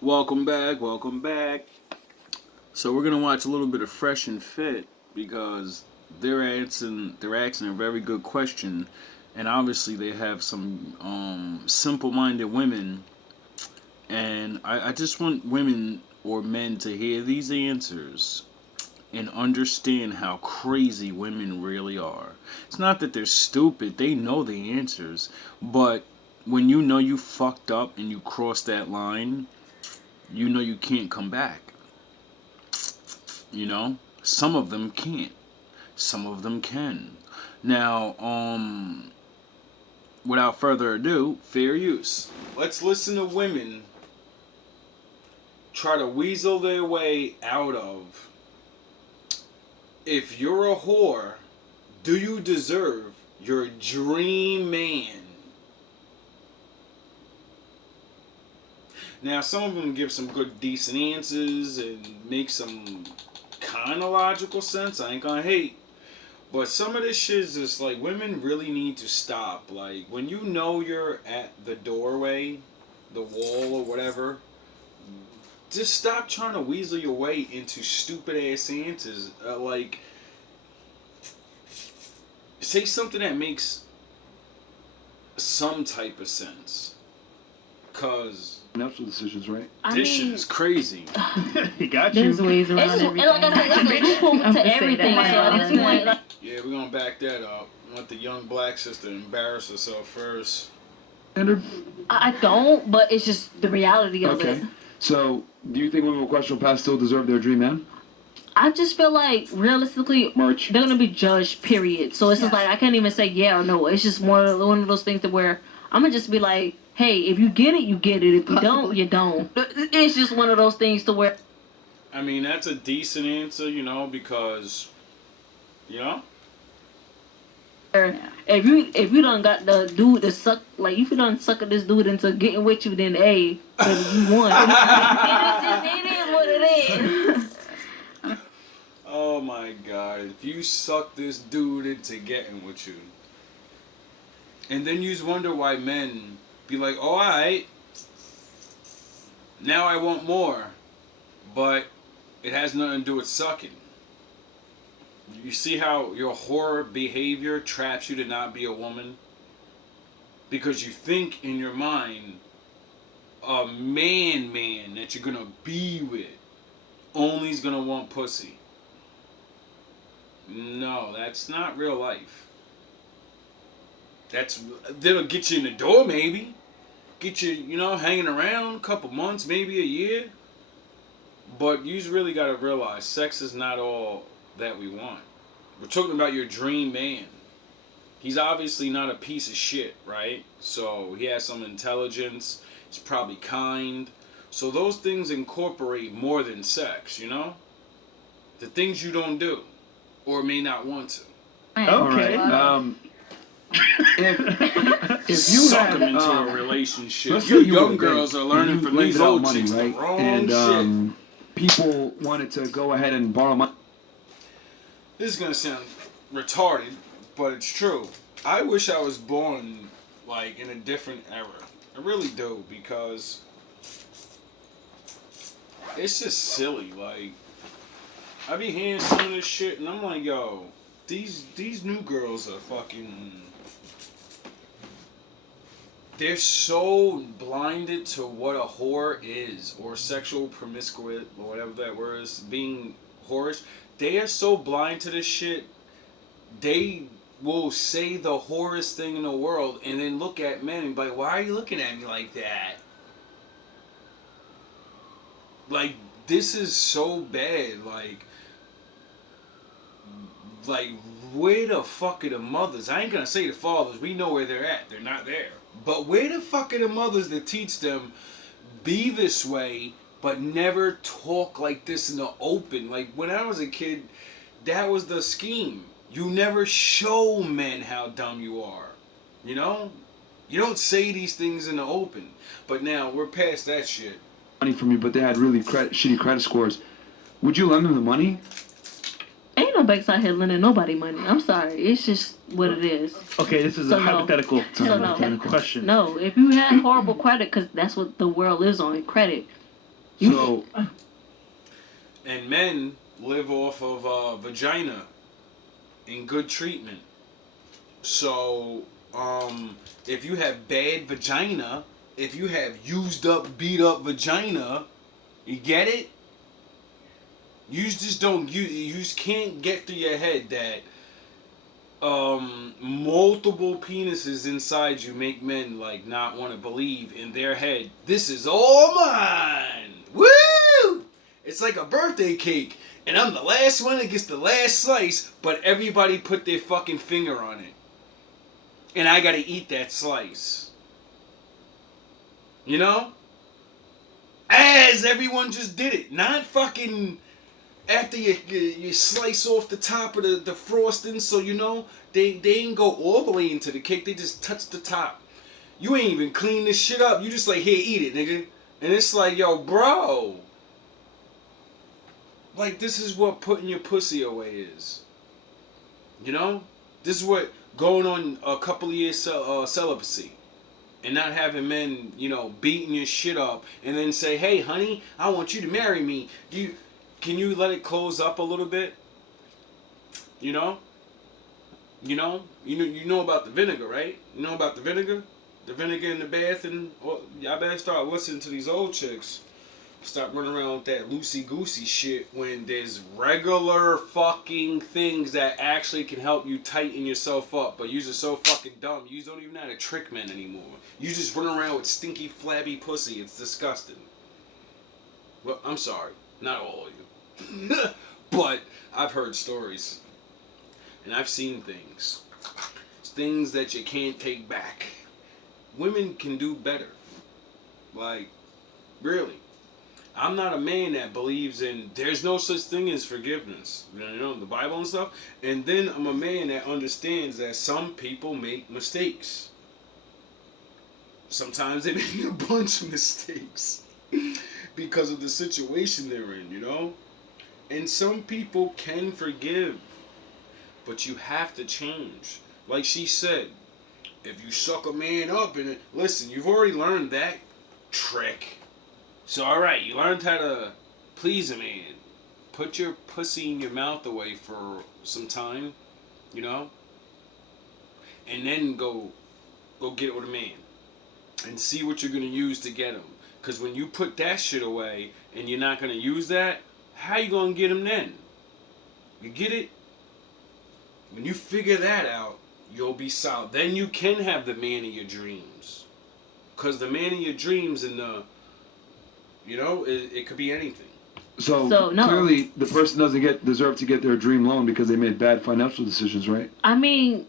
Welcome back, welcome back. So we're gonna watch a little bit of Fresh and Fit because they're asking a very good question, and obviously they have some simple-minded women, and I just want women or men to hear these answers and understand how crazy women really are. It's not that they're stupid; they know the answers, but when you know you fucked up and you cross that line, you know you can't come back. You know, some of them can't. Some of them can. Now, without further ado, fair use. Let's listen to women try to weasel their way out of. If you're a whore, do you deserve your dream man? Now, some of them give some good, decent answers and make some kind of logical sense. I ain't gonna hate. But some of this shit is just like women really need to stop. Like when you know you're at the doorway, the wall or whatever, just stop trying to weasel your way into stupid ass answers. Like say something that makes some type of sense. Cause Natural decisions, right? this shit is crazy. He got you. There's ways around It's just, everything. like I said, it's a loophole I'm to gonna say everything. So that. at this point, like, Yeah, we're gonna back that up. Let the young black sister embarrass herself first. Standard? I don't, but it's just the reality of Okay. it. So, do you think women with questionable past still deserve their dream man? I just feel like realistically, March. they're gonna be judged. Period. So it's just like I can't even say yeah or no. It's just one of those things that where I'm gonna just be like, hey, if you get it, you get it. If you don't, you don't. It's just one of those things to where. I mean, that's a decent answer, you know, because, you know, If you done got the dude to suck, like if you done sucking this dude into getting with you, then hey, then you won. It is what it is. oh my god, if you suck this dude into getting with you, and then you just wonder why men be like, oh, alright, now I want more, but it has nothing to do with sucking. You see how your whore behavior traps you to not be a woman? Because you think in your mind, a man that you're gonna be with only is gonna want pussy. No, that's not real life. That'll get you in the door maybe. Get you, you know, hanging around a couple months, maybe a year. But you really gotta realize sex is not all that we want. We're talking about your dream man. He's obviously not a piece of shit, right? So he has some intelligence. He's probably kind. So those things incorporate more than sex, you know? The things you don't do or may not want to. Okay. If you Suck had, them into a relationship. let's You say you young were girls big are learning and you from these lended out old money, chicks right? the wrong And shit. people wanted to go ahead and borrow money. This is gonna sound retarded, but it's true. I wish I was born like in a different era. I really do, because it's just silly. Like I be hearing some of this shit, and I'm like, yo, these new girls are fucking. They're so blinded to what a whore is, or sexual promiscuity, or whatever that word is, being whorish. They are so blind to this shit. They will say the whorest thing in the world, and then look at men and be like, "Why are you looking at me like that?" Like this is so bad. Like where the fuck are the mothers? I ain't gonna say the fathers. We know where they're at. They're not there. But where the fuck are the mothers that teach them be this way, but never talk like this in the open? Like when I was a kid, that was the scheme. You never show men how dumb you are. You know? You don't say these things in the open. But now we're past that shit. Money from you, but they had really shitty credit scores. Would you lend them the money? Ain't no banks out here lending nobody money. I'm sorry. It's just what it is. Okay, this is So a no. hypothetical So no. question. No, if you had horrible credit, because that's what the world is on, credit, So, And men live off of vagina and good treatment. So, if you have bad vagina, if you have used up, beat up vagina, you get it? You just don't, you just can't get through your head that multiple penises inside you make men like not want to believe in their head, this is all mine. Woo! It's like a birthday cake, and I'm the last one that gets the last slice, but everybody put their fucking finger on it. And I gotta eat that slice. You know? As everyone just did it. Not fucking after you slice off the top of the frosting, so you know, they ain't go all the way into the cake, they just touch the top. You ain't even clean this shit up. You just like, here, eat it, nigga. And it's like, yo, bro. Like, this is what putting your pussy away is. You know? This is what going on a couple of years celibacy. And not having men, you know, beating your shit up. And then say, hey, honey, I want you to marry me. Can you let it close up a little bit? You know? You know about the vinegar, right? You know about the vinegar? The vinegar in the bath, and y'all better start listening to these old chicks. Stop running around with that loosey-goosey shit when there's regular fucking things that actually can help you tighten yourself up. But you're so fucking dumb. You don't even know how to trick men anymore. You just run around with stinky, flabby pussy. It's disgusting. Well, I'm sorry. Not all of you. But I've heard stories. And I've seen things. It's things that you can't take back. Women can do better. Like, really. I'm not a man that believes in there's no such thing as forgiveness. You know, the Bible and stuff. And then I'm a man that understands that some people make mistakes. Sometimes they make a bunch of mistakes because of the situation they're in, you know? And some people can forgive, but you have to change. Like she said, if you suck a man up and listen, you've already learned that trick. So alright, you learned how to please a man. Put your pussy in your mouth away for some time, you know? And then go get with a man. And see what you're going to use to get him. Because when you put that shit away and you're not going to use that, how you going to get him then? You get it? When you figure that out, you'll be solid. Then you can have the man of your dreams. Because the man of your dreams and the, you know, it could be anything. So no. Clearly the person doesn't deserve to get their dream loan because they made bad financial decisions, right? I mean,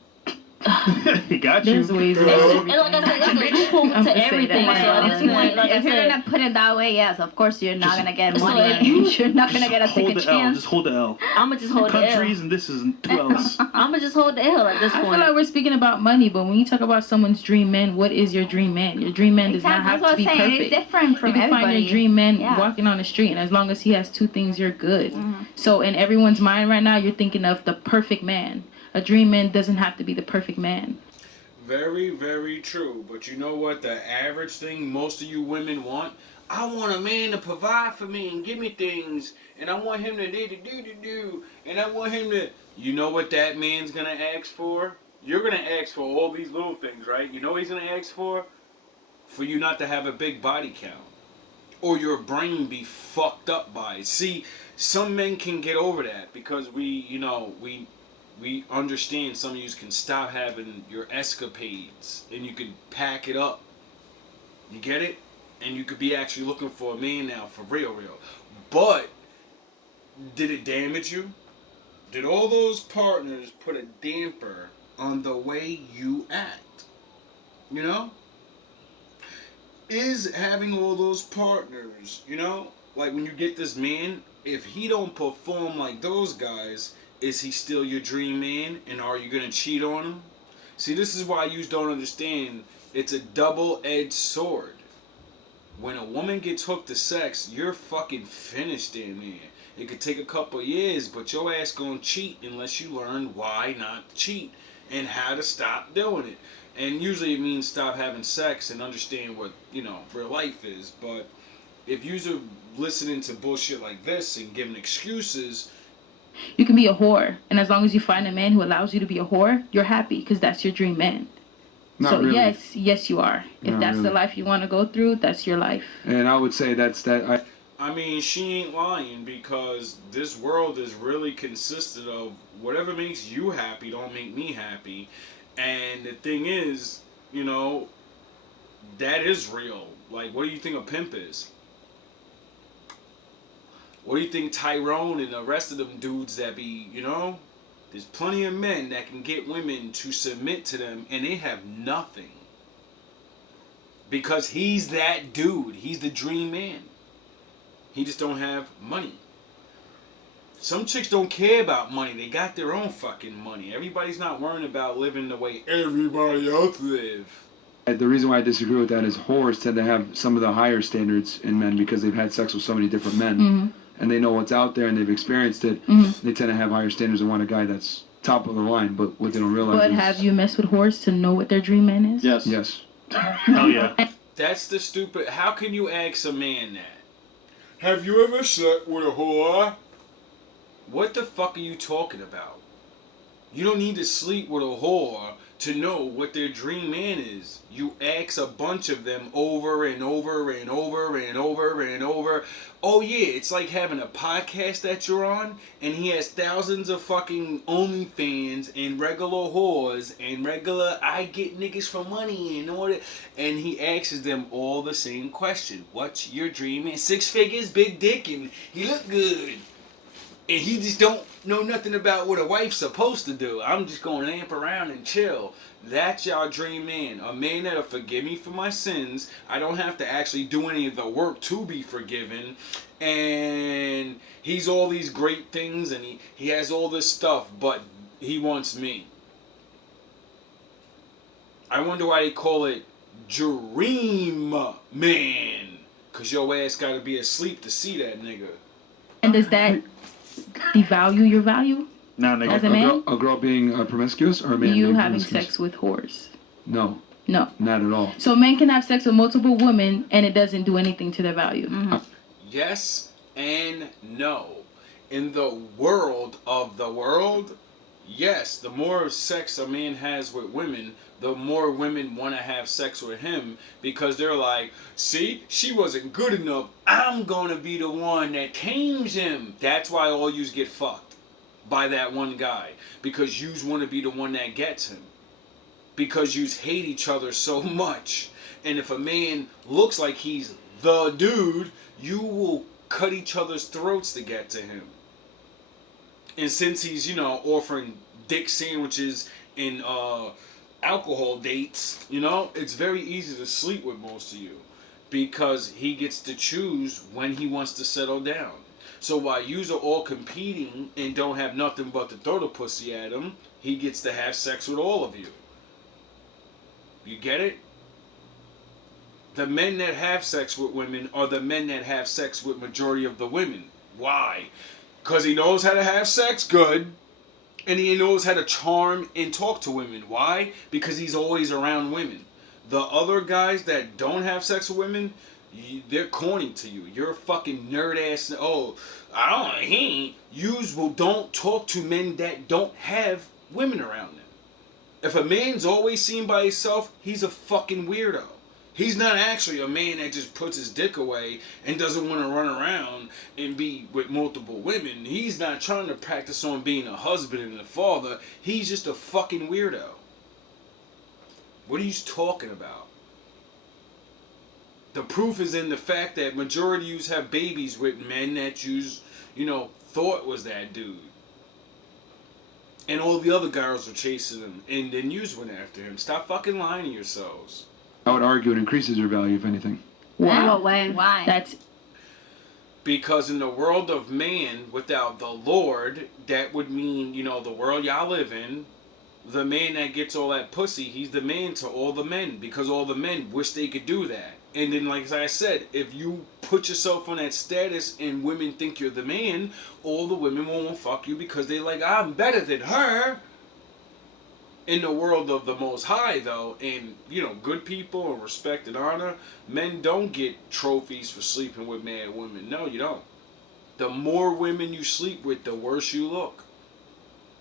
He got you. there's ways. And like I said, it's a loophole I'm to just saying everything. So that. at this point, like I If you're said, gonna put it that way, yes, of course you're not gonna get so money. if you- You're not gonna get a Hold second the L. chance. Just hold the L. I'ma just hold the L. Countries and this is 2 L's. I'ma just hold the L at this I feel point. like we're speaking about money, but when you talk about someone's dream man, what is your dream man? Your dream man does not Exactly, have that's to be what I'm saying. It's perfect. different from You can everybody. find your dream man Yeah. walking on the street, and as long as he has 2 things, you're good. Mhm. So in everyone's mind right now, you're thinking of the perfect man. A dream man doesn't have to be the perfect man. Very, very true. But you know what? The average thing most of you women want? I want a man to provide for me and give me things. And I want him to do. And I want him to... You know what that man's going to ask for? You're going to ask for all these little things, right? You know what he's going to ask for? For you not to have a big body count. Or your brain be fucked up by it. See, some men can get over that because we understand some of you can stop having your escapades and you can pack it up. You get it? And you could be actually looking for a man now for real. But did it damage you? Did all those partners put a damper on the way you act? You know? Is having all those partners, you know, like when you get this man, if he don't perform like those guys, is he still your dream man? And are you gonna cheat on him? See, this is why you don't understand. It's a double-edged sword. When a woman gets hooked to sex, you're fucking finished in there. It could take a couple of years, but your ass gonna cheat unless you learn why not to cheat and how to stop doing it. And usually it means stop having sex and understand what, you know, real life is. But if you're listening to bullshit like this and giving excuses, You can be a whore, and as long as you find a man who allows you to be a whore, you're happy because that's your dream man. Not So really. yes, you are. If Not that's the really. life you want to go through, that's your life. And I would say that's that. I mean, she ain't lying, because this world is really consisted of whatever makes you happy don't make me happy. And the thing is, you know, that is real. Like, what do you think a pimp is? What do you think Tyrone and the rest of them dudes that be, you know? There's plenty of men that can get women to submit to them and they have nothing. Because he's that dude. He's the dream man. He just don't have money. Some chicks don't care about money. They got their own fucking money. Everybody's not worrying about living the way everybody else live. The reason why I disagree with that is whores tend to have some of the higher standards in men because they've had sex with so many different men. Mm-hmm. And they know what's out there and they've experienced it. Mm-hmm. They tend to have higher standards and want a guy that's top of the line. But what they don't realize But is... have you messed with whores to know what their dream man is? Yes. Yes. Hell yeah. That's the stupid... How can you ask a man that? Have you ever slept with a whore? What the fuck are you talking about? You don't need to sleep with a whore to know what their dream man is. You ask a bunch of them over and over and over and over and over. Oh yeah, it's like having a podcast that you're on and he has thousands of fucking OnlyFans and regular whores and regular I get niggas for money and all that, and he asks them all the same question. What's your dream man? 6 figures, big dick, and he look good. And he just don't know nothing about what a wife's supposed to do. I'm just going to lamp around and chill. That's y'all dream man. A man that'll forgive me for my sins. I don't have to actually do any of the work to be forgiven. And he's all these great things and he has all this stuff, but he wants me. I wonder why they call it Dream Man. Because your ass got to be asleep to see that nigga. And does that devalue your value No, nigga. as a man? A girl being promiscuous or a man You being having promiscuous? sex with whores? No, No. not at all. So men can have sex with multiple women and it doesn't do anything to their value. Mm-hmm. Yes and no. In the world of the world, yes, the more sex a man has with women, the more women want to have sex with him because they're like, see, she wasn't good enough. I'm going to be the one that tames him. That's why all yous get fucked by that one guy. Because yous want to be the one that gets him. Because yous hate each other so much. And if a man looks like he's the dude, you will cut each other's throats to get to him. And since he's, you know, offering dick sandwiches and alcohol dates, you know, it's very easy to sleep with most of you because he gets to choose when he wants to settle down. So while yous are all competing and don't have nothing but to throw the pussy at him, he gets to have sex with all of you. You get it? The men that have sex with women are the men that have sex with majority of the women. Why? Because he knows how to have sex good. And he knows how to charm and talk to women. Why? Because he's always around women. The other guys that don't have sex with women, they're corny to you. You're a fucking nerd ass. Oh, I don't. He ain't. Yous don't talk to men that don't have women around them. If a man's always seen by himself, he's a fucking weirdo. He's not actually a man that just puts his dick away and doesn't want to run around and be with multiple women. He's not trying to practice on being a husband and a father. He's just a fucking weirdo. What are you talking about? The proof is in the fact that majority of yous have babies with men that yous, you know, thought was that dude. And all the other girls were chasing him. And then yous went after him. Stop fucking lying to yourselves. I would argue it increases your value, if anything. Wow. Why? That's Because in the world of man, without the Lord, that would mean, you know, the world y'all live in, the man that gets all that pussy, he's the man to all the men. Because all the men wish they could do that. And then, like I said, if you put yourself on that status and women think you're the man, all the women won't fuck you because they're like, I'm better than her. In the world of the Most High, though, and, you know, good people and respect and honor, men don't get trophies for sleeping with mad women. No, you don't. The more women you sleep with, the worse you look.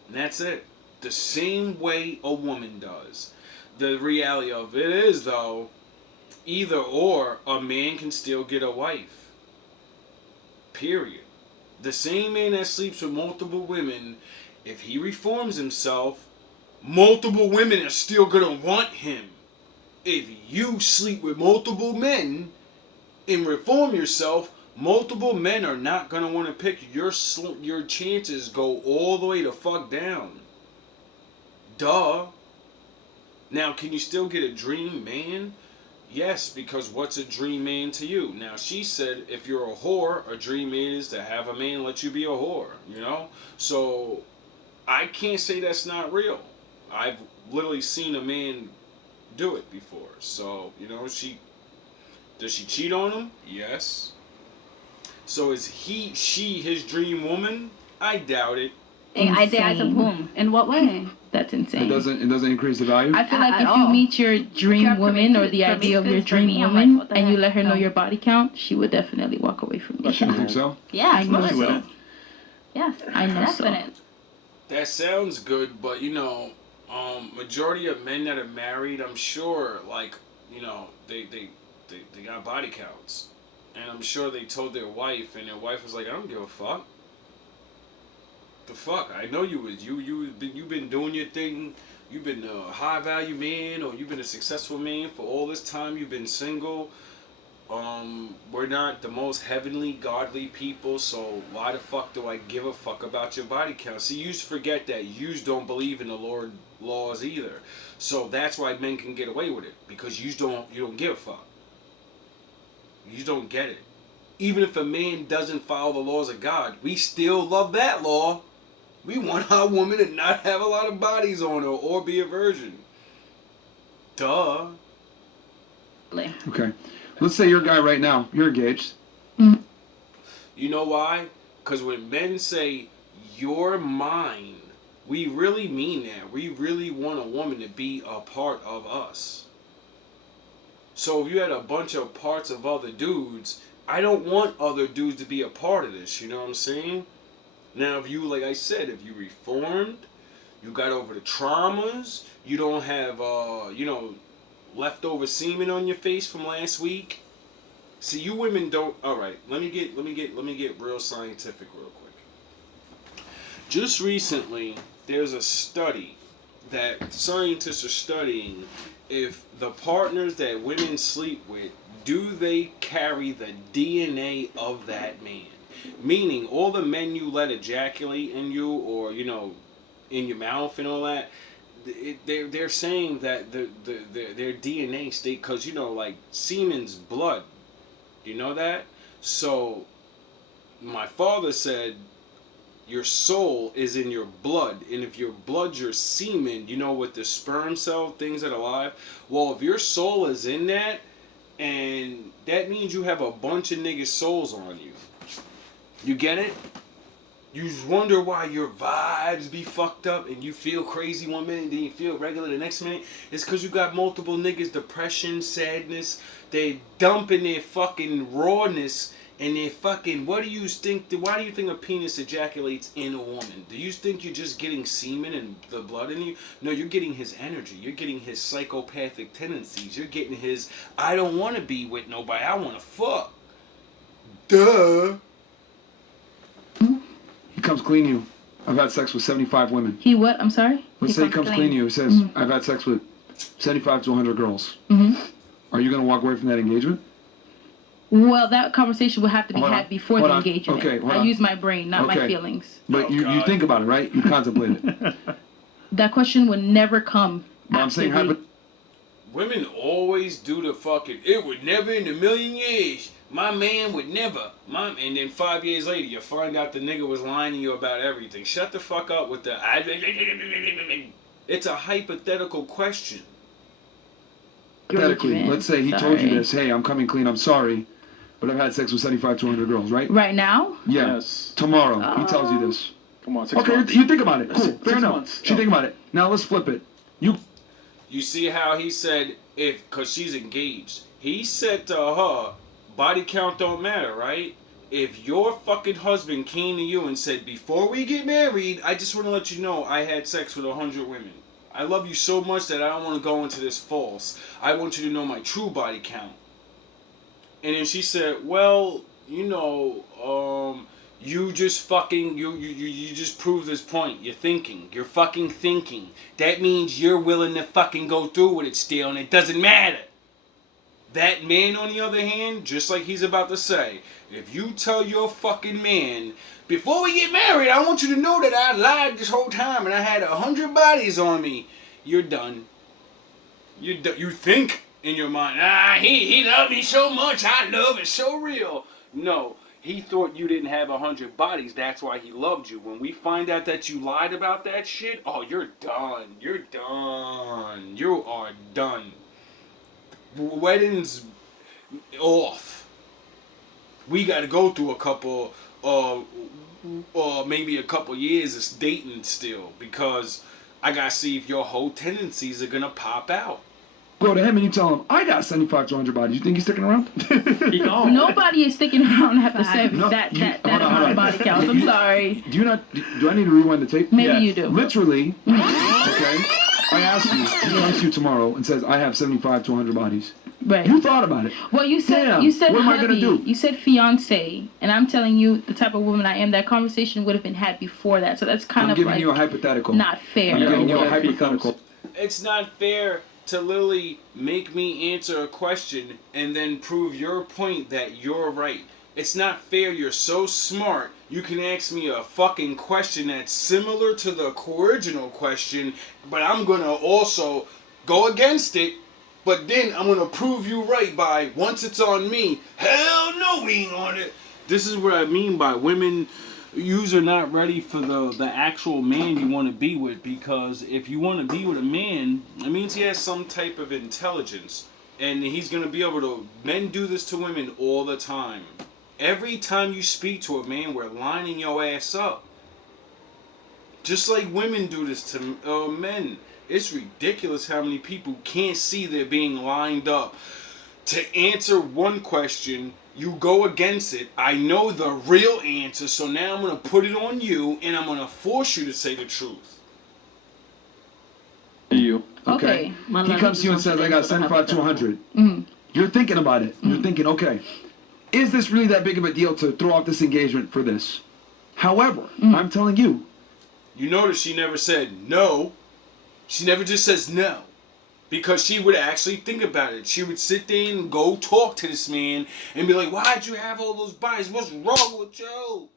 And that's it. The same way a woman does. The reality of it is, though, either or, a man can still get a wife. Period. The same man that sleeps with multiple women, if he reforms himself, multiple women are still gonna want him. If you sleep with multiple men and reform yourself, multiple men are not gonna want to pick you. Your chances go all the way to fuck down. Duh. Now, can you still get a dream man? Yes, because what's a dream man to you? Now, she said if you're a whore, a dream man is to have a man let you be a whore, you know? So, I can't say that's not real. I've literally seen a man do it before. So, you know, does she cheat on him? Yes. So is she his dream woman? I doubt it. In the eyes of whom? In what way? That's insane. It doesn't increase the value. I feel like At if all. you meet your dream you're woman or the promiscuous- idea of your promiscuous for dream me, I'm woman, like, what the and you heck? let her know No. your body count, she would definitely walk away from you. You think so? Yeah, I know of course. so. Yes, I know so. definite. That sounds good, but you know, majority of men that are married, I'm sure, like, you know, they got body counts. And I'm sure they told their wife, and their wife was like, I don't give a fuck. The fuck? I know you've been doing your thing. You've been a high value man, or you've been a successful man for all this time. You've been single. We're not the most heavenly, godly people, so why the fuck do I give a fuck about your body count? See, you forget that you don't believe in the Lord laws either. So that's why men can get away with it, because you don't give a fuck. You don't get it. Even if a man doesn't follow the laws of God, we still love that law. We want our woman to not have a lot of bodies on her or be a virgin. Duh. Okay. Let's say you're a guy right now. You're engaged. You know why? Because when men say, you're mine, we really mean that. We really want a woman to be a part of us. So if you had a bunch of parts of other dudes, I don't want other dudes to be a part of this. You know what I'm saying? Now, if you, like I said, if you reformed, you got over the traumas, you don't have, leftover semen on your face from last week. See, you women don't. All right, let me get real scientific real quick. Just recently, there's a study that scientists are studying if the partners that women sleep with, do they carry the DNA of that man? Meaning, all the men you let ejaculate in you, or in your mouth and all that, they're saying that their DNA state, because like semen's blood. Do you know that? So, my father said, your soul is in your blood, and if your blood's your semen, with the sperm cell things that are alive, well, if your soul is in that, and that means you have a bunch of niggas' souls on you. You get it? You wonder why your vibes be fucked up and you feel crazy one minute and then you feel regular the next minute. It's because you got multiple niggas, depression, sadness. They dumping their fucking rawness and their fucking, why do you think a penis ejaculates in a woman? Do you think you're just getting semen and the blood in you? No, you're getting his energy. You're getting his psychopathic tendencies. You're getting his, I don't want to be with nobody. I want to fuck. Duh. He comes clean you. I've had sex with 75 women. He what? I'm sorry? Let's say he comes clean you. He says, I've had sex with 75 to 100 girls. Are you going to walk away from that engagement? Well, that conversation would have to be Hold on. had before Hold the on. engagement. Okay, hold I on. use my brain, not my Okay. feelings. But Oh, you God. think about it, right? You contemplate it. That question would never come. But I'm saying, after we- Women always do the fucking, it would never in a million years. My man would never. And then 5 years later, you find out the nigga was lying to you about everything. Shut the fuck up with the... It's a hypothetical question. hypothetically, Engagement. let's say he told you Sorry. this, hey, I'm coming clean, I'm sorry, but I've had sex with 75 to 100 girls, right? Right now? Yeah. Yes. Tomorrow, he tells you this. Come on, 6 Okay, months. you think about it. Cool, Six fair enough. months. She think about it. Now let's flip it. You see how he said because she's engaged. He said to her, body count don't matter, right? If your fucking husband came to you and said, before we get married, I just want to let you know I had sex with 100 women. I love you so much that I don't want to go into this false. I want you to know my true body count. And then she said, well, you just fucking, you just proved this point. You're thinking. You're fucking thinking. That means you're willing to fucking go through with it still, and it doesn't matter. That man, on the other hand, just like he's about to say, if you tell your fucking man, before we get married, I want you to know that I lied this whole time and I had 100 bodies on me, you're done. You think in your mind, he loved me so much, I love it so real. No. He thought you didn't have 100 bodies. That's why he loved you. When we find out that you lied about that shit, oh, you're done. You're done. You are done. Wedding's off. We got to go through a couple, maybe a couple years of dating still, because I got to see if your whole tendencies are going to pop out. Go to him and you tell him, I got 75 to 100 bodies. You think he's sticking around? Nobody is sticking around after No, that hold on, amount hold of on. body counts. I'm sorry. Do I need to rewind the tape? Maybe Yes. you do. Literally, okay, I asked you, he comes to you tomorrow and says, I have 75 to 100 bodies. Right. You thought about it. Well, you said Damn, what am I gonna hubby, do? you said fiance, and I'm telling you the type of woman I am. That conversation would have been had before that, so that's kind I'm of giving like you a hypothetical. not fair. I'm giving you a Yeah, hypothetical. It's not fair to literally make me answer a question and then prove your point that you're right. It's not fair. You're so smart. You can ask me a fucking question that's similar to the original question, but I'm going to also go against it, but then I'm going to prove you right by, once it's on me, hell no, we ain't on it. This is what I mean by women. Yous are not ready for the actual man you want to be with, because if you want to be with a man, it means he has some type of intelligence, and he's going to be able to. Men do this to women all the time. Every time you speak to a man, we're lining your ass up, just like women do this to men. It's ridiculous how many people can't see they're being lined up. To answer one question, you go against it. I know the real answer, so now I'm going to put it on you, and I'm going to force you to say the truth. You. Okay. He comes to you and says, I got 75 to 100. Mm-hmm. You're thinking about it. You're thinking, okay, is this really that big of a deal to throw off this engagement for this? However, I'm telling you. You notice she never said no. She never just says no. Because she would actually think about it. She would sit there and go talk to this man and be like, why'd you have all those bodies? What's wrong with you?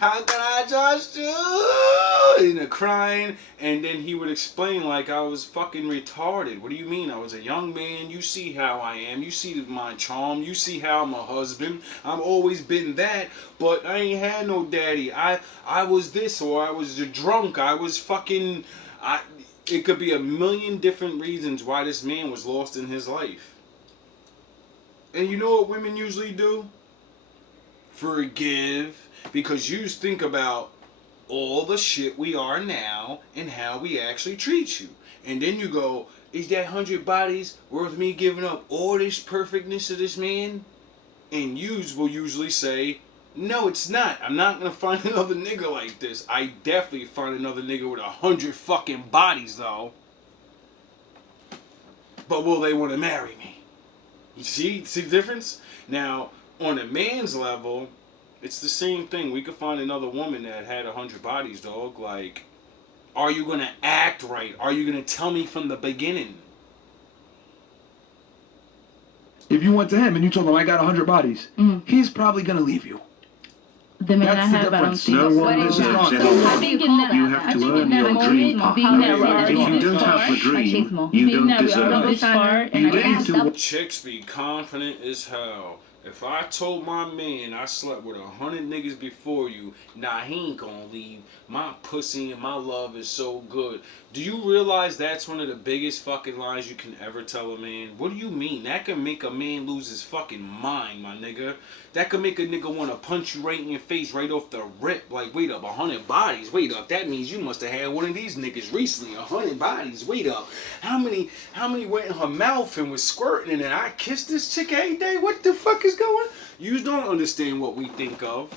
How can I trust you? And crying. And then he would explain like I was fucking retarded. What do you mean? I was a young man. You see how I am. You see my charm. You see how I'm a husband. I've always been that. But I ain't had no daddy. I was this, or I was a drunk. I was fucking... It could be a million different reasons why this man was lost in his life. And you know what women usually do? Forgive. Because you think about all the shit we are now and how we actually treat you. And then you go, is that 100 bodies worth me giving up all this perfectness of this man? And yous will usually say, no, it's not. I'm not going to find another nigga like this. I definitely find another nigga with 100 fucking bodies, though. But will they want to marry me? You see the difference? Now, on a man's level, it's the same thing. We could find another woman that had 100 bodies, dog. Like, are you going to act right? Are you going to tell me from the beginning? If you went to him and you told him I got 100 bodies, he's probably going to leave you. The man That's I the have, I don't difference. think. No one is What is exempt. I think in that, You have I to think earn in that your moment, dream partner. being that we're If you already don't this have far, a dream, you being don't that we're deserve already it. this far, and You I need can't to Chicks be confident as hell. If I told my man I slept with 100 niggas before you, nah, he ain't gonna leave. My pussy and my love is so good. Do you realize that's one of the biggest fucking lies you can ever tell a man? What do you mean? That can make a man lose his fucking mind, my nigga. That could make a nigga want to punch you right in your face right off the rip. Like, wait up, 100 bodies? Wait up, that means you must have had one of these niggas recently. 100 bodies? Wait up. How many went in her mouth and was squirting in it? I kissed this chick every day? What the fuck is going on? You don't understand what we think of.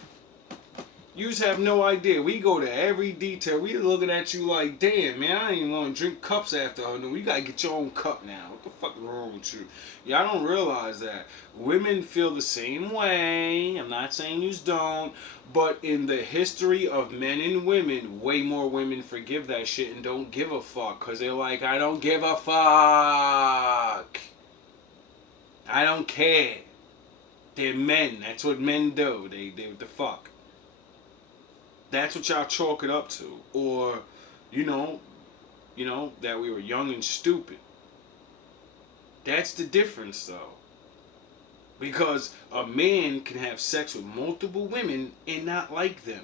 You just have no idea. We go to every detail. We looking at you like, damn, man, I ain't even want to drink cups after her. No, you got to get your own cup now. What the fuck is wrong with you? Y'all don't realize that. Women feel the same way. I'm not saying you don't. But in the history of men and women, way more women forgive that shit and don't give a fuck. Because they're like, I don't give a fuck. I don't care. They're men. That's what men do. They what the fuck. That's what y'all chalk it up to. Or, you know, that we were young and stupid. That's the difference, though. Because a man can have sex with multiple women and not like them.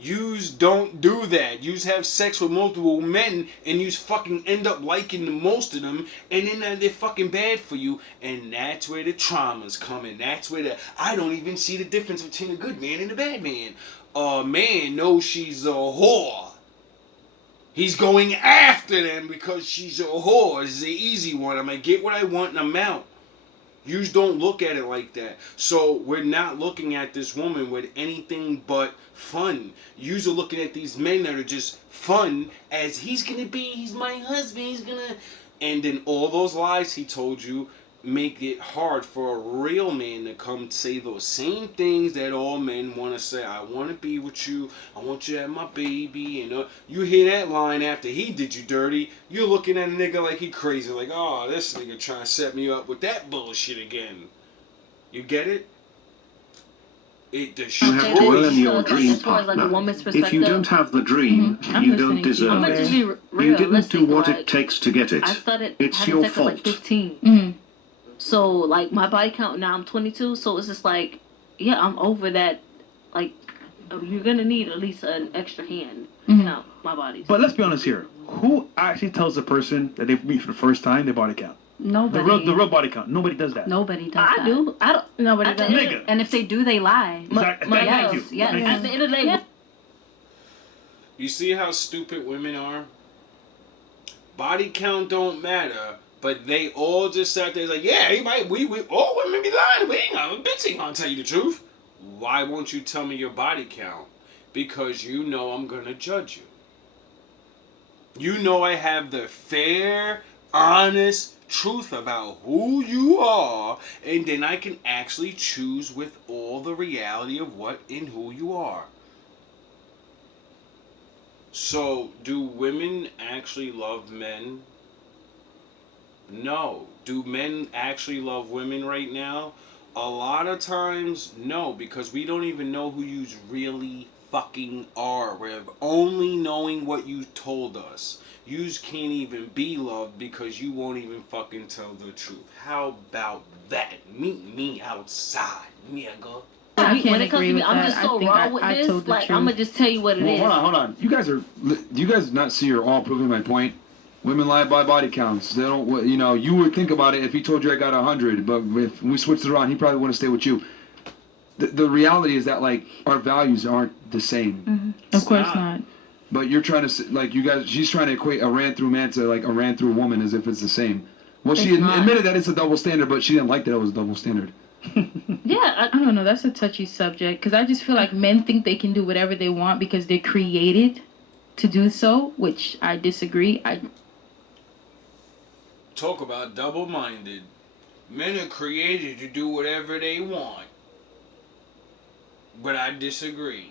Yous don't do that. Yous have sex with multiple men and yous fucking end up liking the most of them, and then they're fucking bad for you, and that's where the traumas come in. That's where I don't even see the difference between a good man and a bad man. A man knows she's a whore. He's going after them because she's a whore. This is the easy one. I'm going to get what I want and I'm out. You don't look at it like that. So we're not looking at this woman with anything but fun. You're looking at these men that are just fun as he's my husband, he's going to... And then all those lies he told you make it hard for a real man to come say those same things that all men want to say. I want to be with you. I want you to have my baby. And you hear that line after he did you dirty. You're looking at a nigga like he crazy. Like, oh, this nigga trying to set me up with that bullshit again. You get it? It You have to earn your dream as far as like a woman's partner. If you perspective, don't have the dream, I'm you don't listening to you. deserve I'm gonna it. just be You didn't realistic. do what Like, it takes to get it. I started It's having your sex at like fault. 15. Mm-hmm. So like my body count now, I'm 22. So it's just like, yeah, I'm over that. Like, you're gonna need at least an extra hand to count my body. But let's be honest here. Who actually tells the person that they meet for the first time their body count? Nobody. The real body count. Nobody does that. Nobody does I that. do. I don't. Nobody At the does. end of- Nigga. And if they do, they lie. Exactly. my- Thank you. yes. Thank At you. the end of the day, You see how stupid women are? Body count don't matter, but they all just sat there like, yeah, we all women be lying. Bitch ain't gonna tell you the truth. Why won't you tell me your body count? Because you know I'm gonna judge you. You know I have the fair, honest truth about who you are, and then I can actually choose with all the reality of what and who you are. So, do women actually love men? No. Do men actually love women right now? A lot of times, no, because we don't even know who you really fucking are. We're only knowing what you told us. You can't even be loved because you won't even fucking tell the truth. How about that? Meet me outside, nigga. I can't when it comes agree to me, with I'm that. just I so think raw with I this. told the Like, truth. I'm gonna just tell you what it is. Hold on. Do you guys not see you're all proving my point? Women lie by body counts. They don't. You would think about it if he told you I got 100, but if we switched it around, he probably wouldn't stay with you. The reality is that like our values aren't the same. Of course not. But you're trying to like you guys. She's trying to equate a ran through man to like a ran through woman as if it's the same. Well, she It's not. admitted that it's a double standard, but she didn't like that it was a double standard. Yeah, I don't know. That's a touchy subject because I just feel like men think they can do whatever they want because they're created to do so, which I disagree. Talk about double-minded. Men are created to do whatever they want. But I disagree.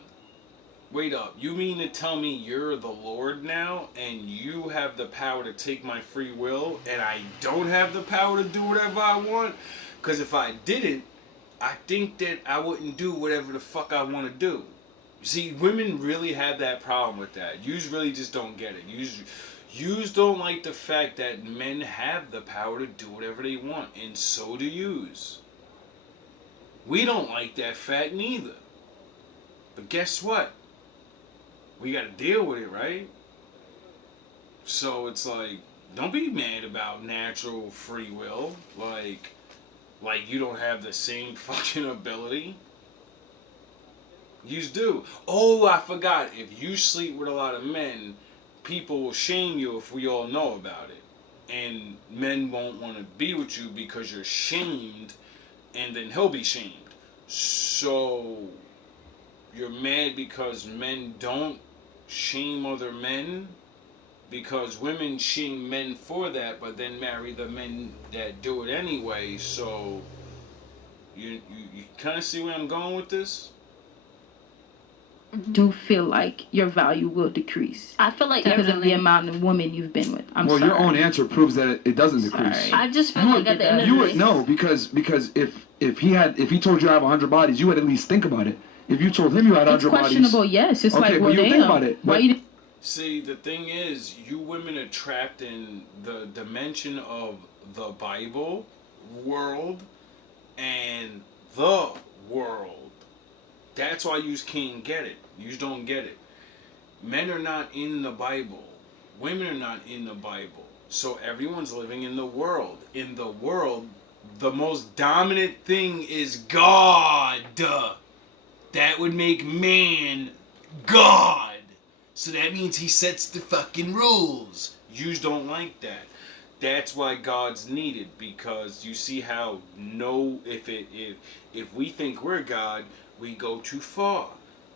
Wait up, you mean to tell me you're the Lord now and you have the power to take my free will and I don't have the power to do whatever I want? Because if I didn't, I think that I wouldn't do whatever the fuck I want to do. You see, women really have that problem with that. Yous really just don't get it. Yous don't like the fact that men have the power to do whatever they want, and so do yous. We don't like that fact neither. But guess what? We got to deal with it, right? So it's like, don't be mad about natural free will. Like you don't have the same fucking ability. You do. Oh, I forgot. If you sleep with a lot of men, people will shame you if we all know about it. And men won't want to be with you because you're shamed, and then he'll be shamed. So you're mad because men don't shame other men, because women shame men for that, but then marry the men that do it anyway. So you kind of see where I'm going with this? Do feel like your value will decrease I feel like because of the everything. amount of women you've been with. I'm Well, sorry. your own answer proves that it doesn't decrease. Sorry. I just feel You like at the end of You the would day, no, because if he told you I have 100 bodies, you would at least think about it. If you told him you had 100 It's bodies, questionable, yes. It's okay, like, but well, you damn. think about it. Why But- you? See, the thing is, you women are trapped in the dimension of the Bible world and the world. That's why you can't get it. You don't get it. Men are not in the Bible. Women are not in the Bible. So everyone's living in the world. In the world, the most dominant thing is God. That would make man God. So that means he sets the fucking rules. Yous don't like that. That's why God's needed, because you see how if we think we're God, we go too far.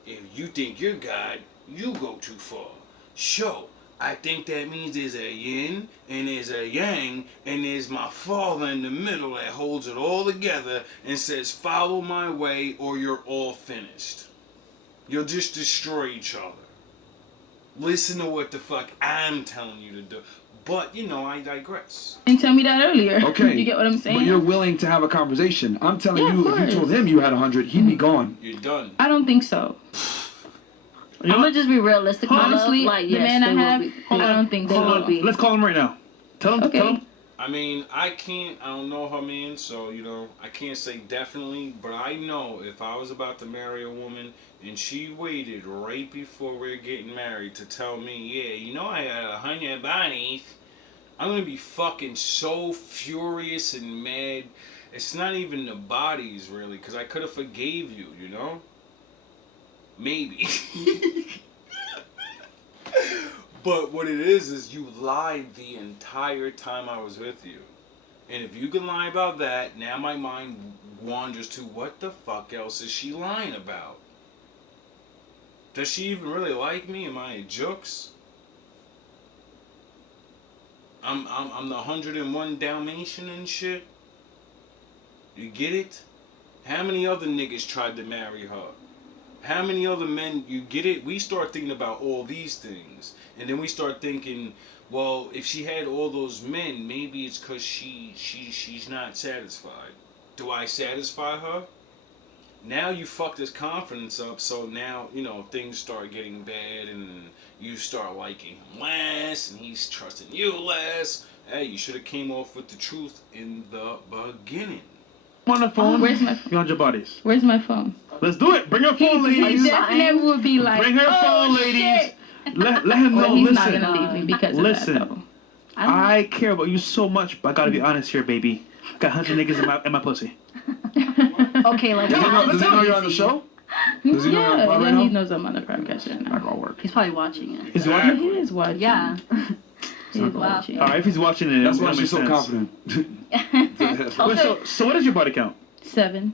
If you think you're God, you go too far. So I think that means there's a yin and there's a yang and there's my father in the middle that holds it all together and says, follow my way or you're all finished. You'll just destroy each other. Listen to what the fuck I'm telling you to do. But, I digress. didn't tell me that earlier. Okay, You get what I'm saying? but you're willing to have a conversation. I'm telling Yeah, you, of if you told course. him you had 100, he'd be gone. You're done. I don't think so. You know I'm what? gonna just be realistic. My Honestly, love, like, the yes, man they I will have, be. I don't think They so. will be. Let's call him right now. Tell him. Okay. Tell him. I mean, I don't know her man, so, I can't say definitely, but I know if I was about to marry a woman and she waited right before we're getting married to tell me, yeah, I got 100 bodies, I'm gonna be fucking so furious and mad. It's not even the bodies, really, because I could have forgave you, Maybe. But what it is you lied the entire time I was with you. And if you can lie about that, now my mind wanders to what the fuck else is she lying about? Does she even really like me? Am I a jokes? I'm the 101 Dalmatian and shit. You get it? How many other niggas tried to marry her? How many other men, you get it? We start thinking about all these things. And then we start thinking, well, if she had all those men, maybe it's because she's not satisfied. Do I satisfy her? Now you fucked his confidence up, so now, things start getting bad and you start liking him less and he's trusting you less. Hey, you should have came off with the truth in the beginning. I'm on the phone. Where's my 100 bodies. Where's my phone? Let's do it. Bring her phone, He ladies. definitely would be like, Bring her oh, phone, ladies. shit. Let him know. Well, he's not Listen. gonna leave me because Listen. of that, though. I care about you so much, but I gotta be honest here, baby. I got 100 niggas in my pussy. Okay, like, Does he know you're on the show? Does he know you're on the pod right Yeah, he now? knows I'm on the podcast right now. Not gonna work. he's probably watching it. Is he Yeah, watching? he is watching. Yeah. He is Wow. watching. All right, if he's watching it, That's it'll why make she's so sense. confident. Wait, so what is your body count? 7.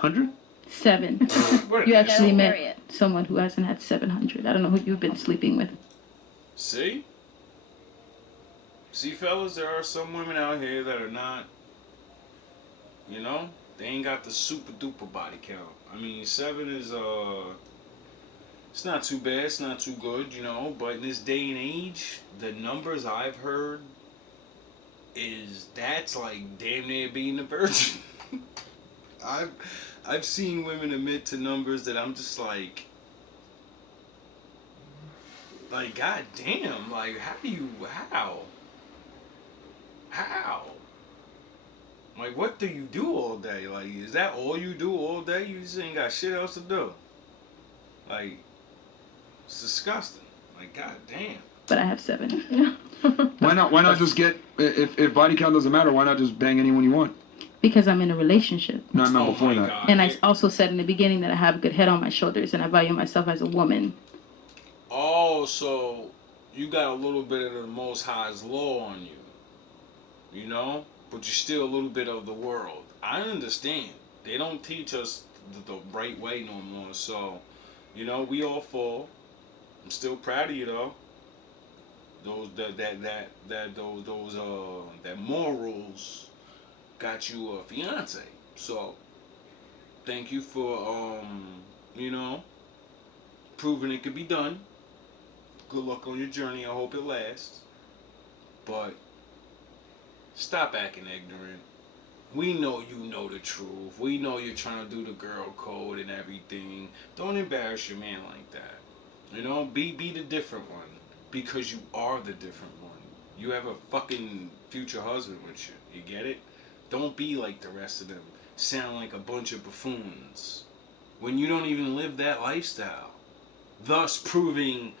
100? 7. Where You the actually hell? met someone who hasn't had 700. I don't know who you've been sleeping with. See? See, fellas, there are some women out here that are not, they ain't got the super duper body count. I mean, 7 is, it's not too bad, it's not too good, but in this day and age, the numbers I've heard that's like damn near being a virgin. I've seen women admit to numbers that I'm just like god damn, like how? Like, what do you do all day? Like, is that all you do all day? You just ain't got shit else to do. Like, it's disgusting. Like, goddamn. But I have 7. Why not? Why not just get if body count doesn't matter? Why not just bang anyone you want? Because I'm in a relationship. No, I meant Oh before my that. God. And I also said in the beginning that I have a good head on my shoulders and I value myself as a woman. Oh, so you got a little bit of the Most High's law on you. You know? But you're still a little bit of the world. I understand. They don't teach us the right way no more. So, you know, we all fall. I'm still proud of you though. That morals got you a fiance. So thank you for you know, proving it could be done. Good luck on your journey. I hope it lasts. But stop acting ignorant. We know you know the truth. We know you're trying to do the girl code and everything. Don't embarrass your man like that. You know, be the different one. Because you are the different one. You have a fucking future husband with you. You get it? Don't be like the rest of them. Sound like a bunch of buffoons. When you don't even live that lifestyle. Thus proving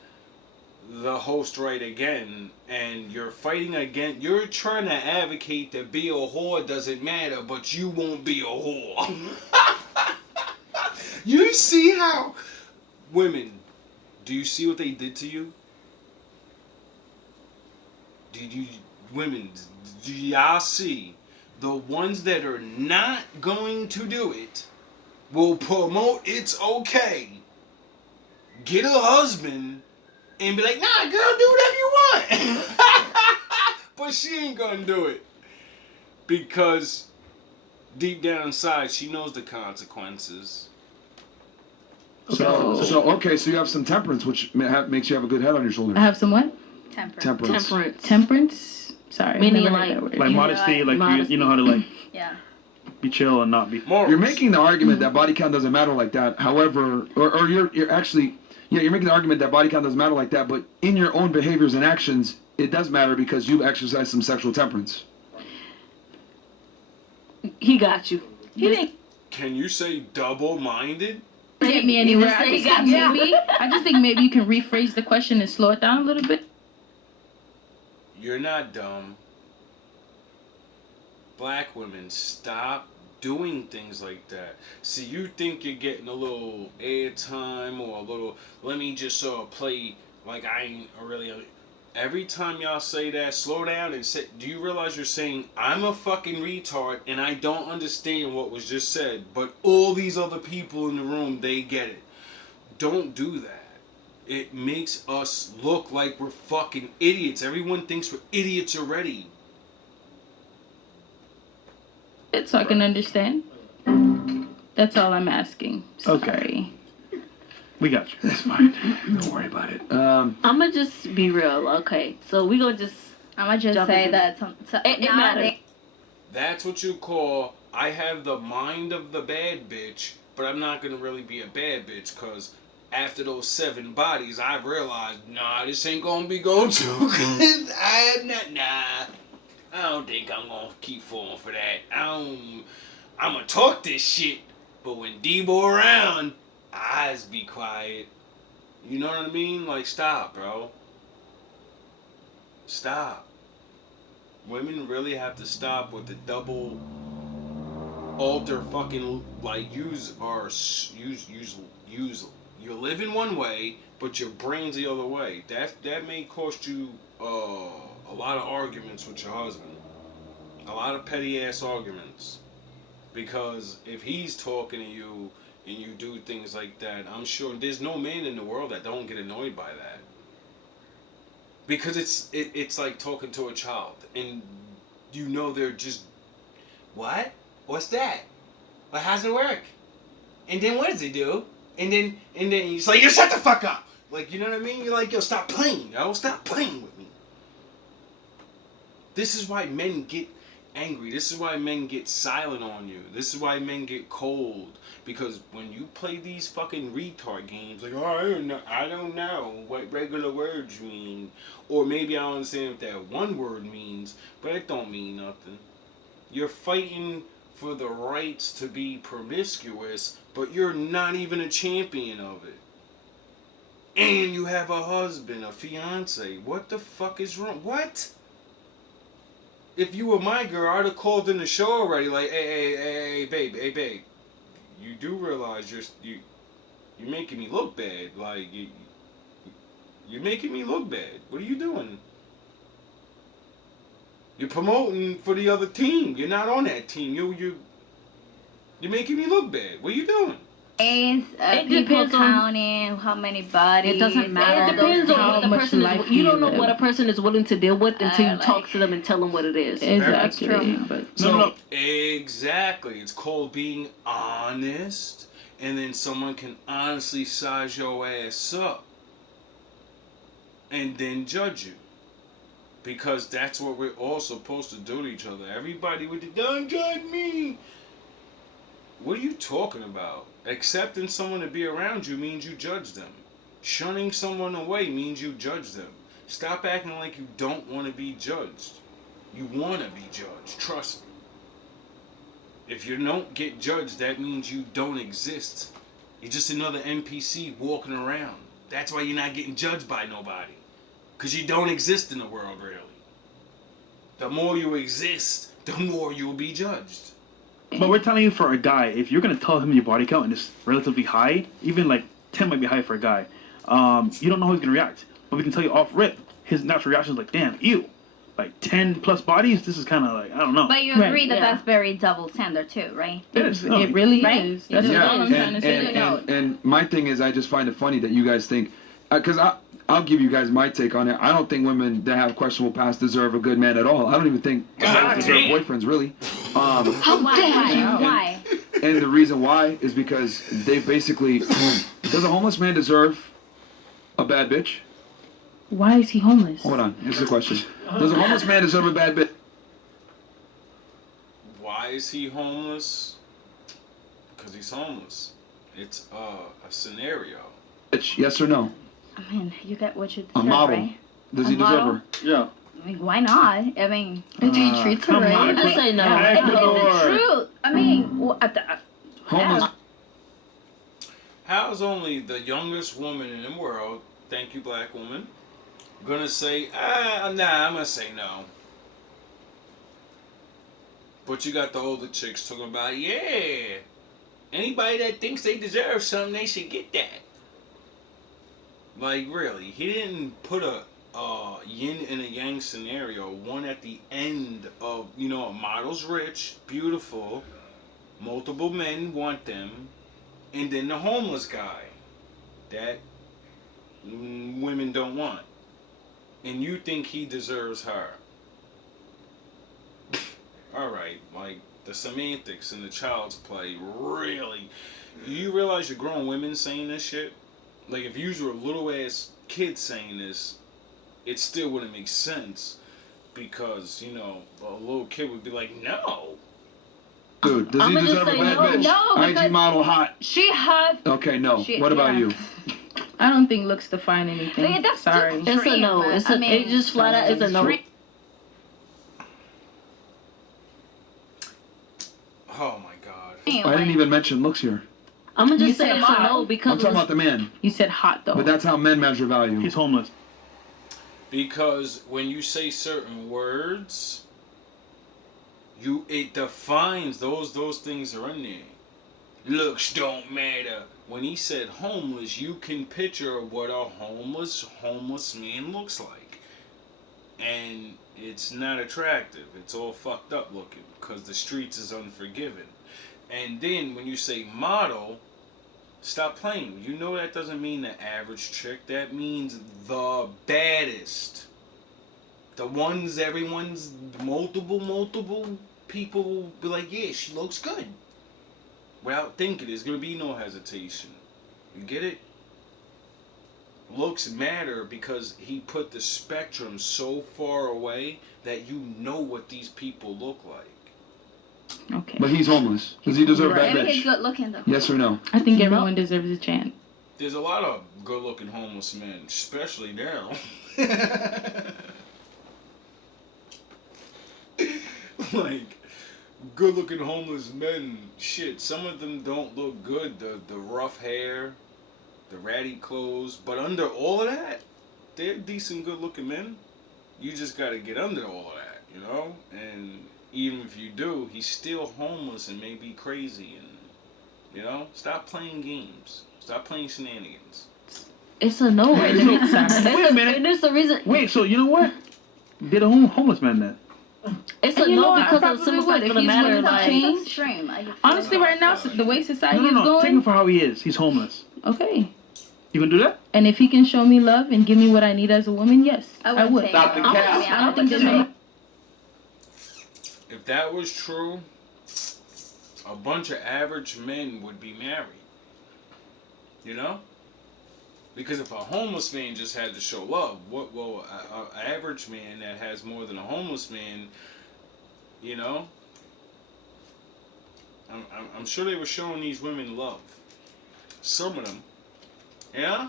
the host right again. And you're fighting again. You're trying to advocate that be a whore doesn't matter. But you won't be a whore. You see how... Women, do you see what they did to you? Did you, women, do y'all see the ones that are not going to do it will promote it's okay, get a husband, and be like, nah, girl, do whatever you want. But she ain't gonna do it. Because deep down inside, she knows the consequences. So okay, so you have some temperance, which makes you have a good head on your shoulders. I have some what? Temperance. Temperance? Sorry. I've Meaning never heard like- that word. Like modesty, like Modesty. you know how to like Yeah. be chill and not be. Morals. You're making the argument that body count doesn't matter like that. However, or you're actually, yeah, you're making the argument that body count doesn't matter like that. But in your own behaviors and actions, it does matter because you've exercised some sexual temperance. He got you. He didn't Can you say double-minded? get me He anywhere. just said I he just got think to me. I just think maybe you can rephrase the question and slow it down a little bit. You're not dumb. Black women, stop doing things like that. See, you think you're getting a little airtime or a little, let me just play like I ain't really. Every time y'all say that, slow down and say, do you realize you're saying, I'm a fucking retard and I don't understand what was just said, but all these other people in the room, they get it. Don't do that. It makes us look like we're fucking idiots. Everyone thinks we're idiots already. So I can understand. That's all I'm asking. Sorry. Okay. We got you. That's fine. Don't worry about it. I'ma just be real, okay? So we gonna just I'ma just Jump say in. that it matters. That's what you call, I have the mind of the bad bitch, but I'm not going to really be a bad bitch, because after those 7 bodies, I've realized, nah, this ain't going to be going too good. I don't think I'm going to keep falling for that. I'm going to talk this shit, but when Debo around, eyes be quiet. You know what I mean? Like, stop, bro. Stop. Women really have to stop with the double alter fucking, like, use you live in one way but your brain's the other way. That may cost you a lot of arguments with your husband, a lot of petty ass arguments, because if he's talking to you and you do things like that, I'm sure there's no man in the world that don't get annoyed by that. Because it's like talking to a child, and you know they're just, what? What's that? Well, how's it work? And then what does it do? And then he's like, yo, shut the fuck up! Like, you know what I mean? You're like, yo, stop playing, yo, stop playing with me. This is why men get angry. This is why men get silent on you. This is why men get cold. Because when you play these fucking retard games, like, oh, I don't know what regular words mean. Or maybe I don't understand what that one word means, but it don't mean nothing. You're fighting for the rights to be promiscuous, but you're not even a champion of it. And you have a husband, a fiance. What the fuck is wrong? What? If you were my girl, I'd have called in the show already. Like, hey, babe. You do realize you're making me look bad. Like, you're making me look bad. What are you doing? You're promoting for the other team. You're not on that team. You're making me look bad. What are you doing? It It people depends on- counting how many bodies. It doesn't matter. It all those depends on How what the much person life is. You do don't you know live? what a person is willing to deal with until you like- talk to them and tell them what it is. Exactly. true. But So, No. Exactly. It's called being honest, and then someone can honestly size your ass up and then judge you. Because that's what we're all supposed to do to each other. Everybody with the don't judge me. What are you talking about? Accepting someone to be around you means you judge them. Shunning someone away means you judge them. Stop acting like you don't want to be judged. You want to be judged. Trust me. If you don't get judged, that means you don't exist. You're just another NPC walking around. That's why you're not getting judged by nobody. Because you don't exist in the world, really. The more you exist, the more you'll be judged. But we're telling you, for a guy, if you're gonna tell him your body count and it's relatively high, even like 10 might be high for a guy, you don't know how he's gonna react. But we can tell you off rip, his natural reaction is like, damn, ew. Like 10 plus bodies, this is kind of like, I don't know. But you Right, agree that yeah. that's very double standard too, right? It is. No, it really Right? is. That's Yeah. all I'm trying to say. and my thing is, I just find it funny that you guys think, because I'll give you guys my take on it. I don't think women that have questionable past deserve a good man at all. I don't even think guys deserve boyfriends, really. Why? And the reason why is because they basically, does a homeless man deserve a bad bitch? Why is he homeless? Hold on, here's the question. Does a homeless man deserve a bad bitch? Why is he homeless? Because he's homeless. It's a scenario. Yes or no? I mean, you get what you A deserve, model. right? Does A he deserve model? her? Yeah. I mean, why not? I mean, If he treats her come right. on, Just say no. it's the truth. I mean, Homeless. How's only the youngest woman in the world, thank you black woman, gonna say, nah, I'm gonna say no. But you got the older chicks talking about, yeah, anybody that thinks they deserve something, they should get that. Like, really, he didn't put a yin and a yang scenario, one at the end of, a model's rich, beautiful, multiple men want them, and then the homeless guy that women don't want. And you think he deserves her. Alright, like, the semantics and the child's play, really. Do you realize you're grown women saying this shit? Like, if you were a little ass kid saying this, it still wouldn't make sense. Because, a little kid would be like, no. Dude, does he I'ma just deserve a say bad no. bitch? No, IG because- model hot. she had. Okay, no. She- What about yeah. you? I don't think looks define anything. Yeah, that's Sorry. just- It's a no. Extreme, It's I a, mean, it just flat out is a no. Oh my god. I didn't even mention looks here. I'm gonna You just say said it's a hot. no I'm because talking about the man. You said hot though. But that's how men measure value. He's homeless. Because when you say certain words, it defines those things are in there. Looks don't matter. When he said homeless, you can picture what a homeless man looks like. And it's not attractive. It's all fucked up looking because the streets is unforgiving. And then when you say model, stop playing. You know that doesn't mean the average chick. That means the baddest. The ones everyone's multiple people will be like, yeah, she looks good. Without thinking, there's going to be no hesitation. You get it? Looks matter because he put the spectrum so far away that you know what these people look like. Okay. But he's homeless. Does he deserve a bad Maybe he's bitch? good looking though. Yes or no? I think No. everyone deserves a chance. There's a lot of good-looking homeless men, especially now. like, good-looking homeless men. Shit, some of them don't look good. The rough hair, the ratty clothes, but under all of that, they're decent, good-looking men. You just got to get under all of that, you know. And even if you do, he's still homeless and may be crazy. And you know, stop playing games. Stop playing shenanigans. It's a no. Wait, so, wait a minute. And there's a reason. Wait, so you know what? They're the homeless man then. It's And a you know no what? I because of the probably simple would fact if of the he's matter. willing to Like, change. Extreme. I feel Honestly, like- right now, the way society No, is take him going, for how he is. He's homeless. okay. You can do that? And if he can show me love and give me what I need as a woman, yes, I wouldn't would. take Stop it. the cap. I don't think there's any. If that was true, a bunch of average men would be married. You know? Because if a homeless man just had to show love, what will an average man that has more than a homeless man, you know? I'm sure they were showing these women love. Some of them. Yeah?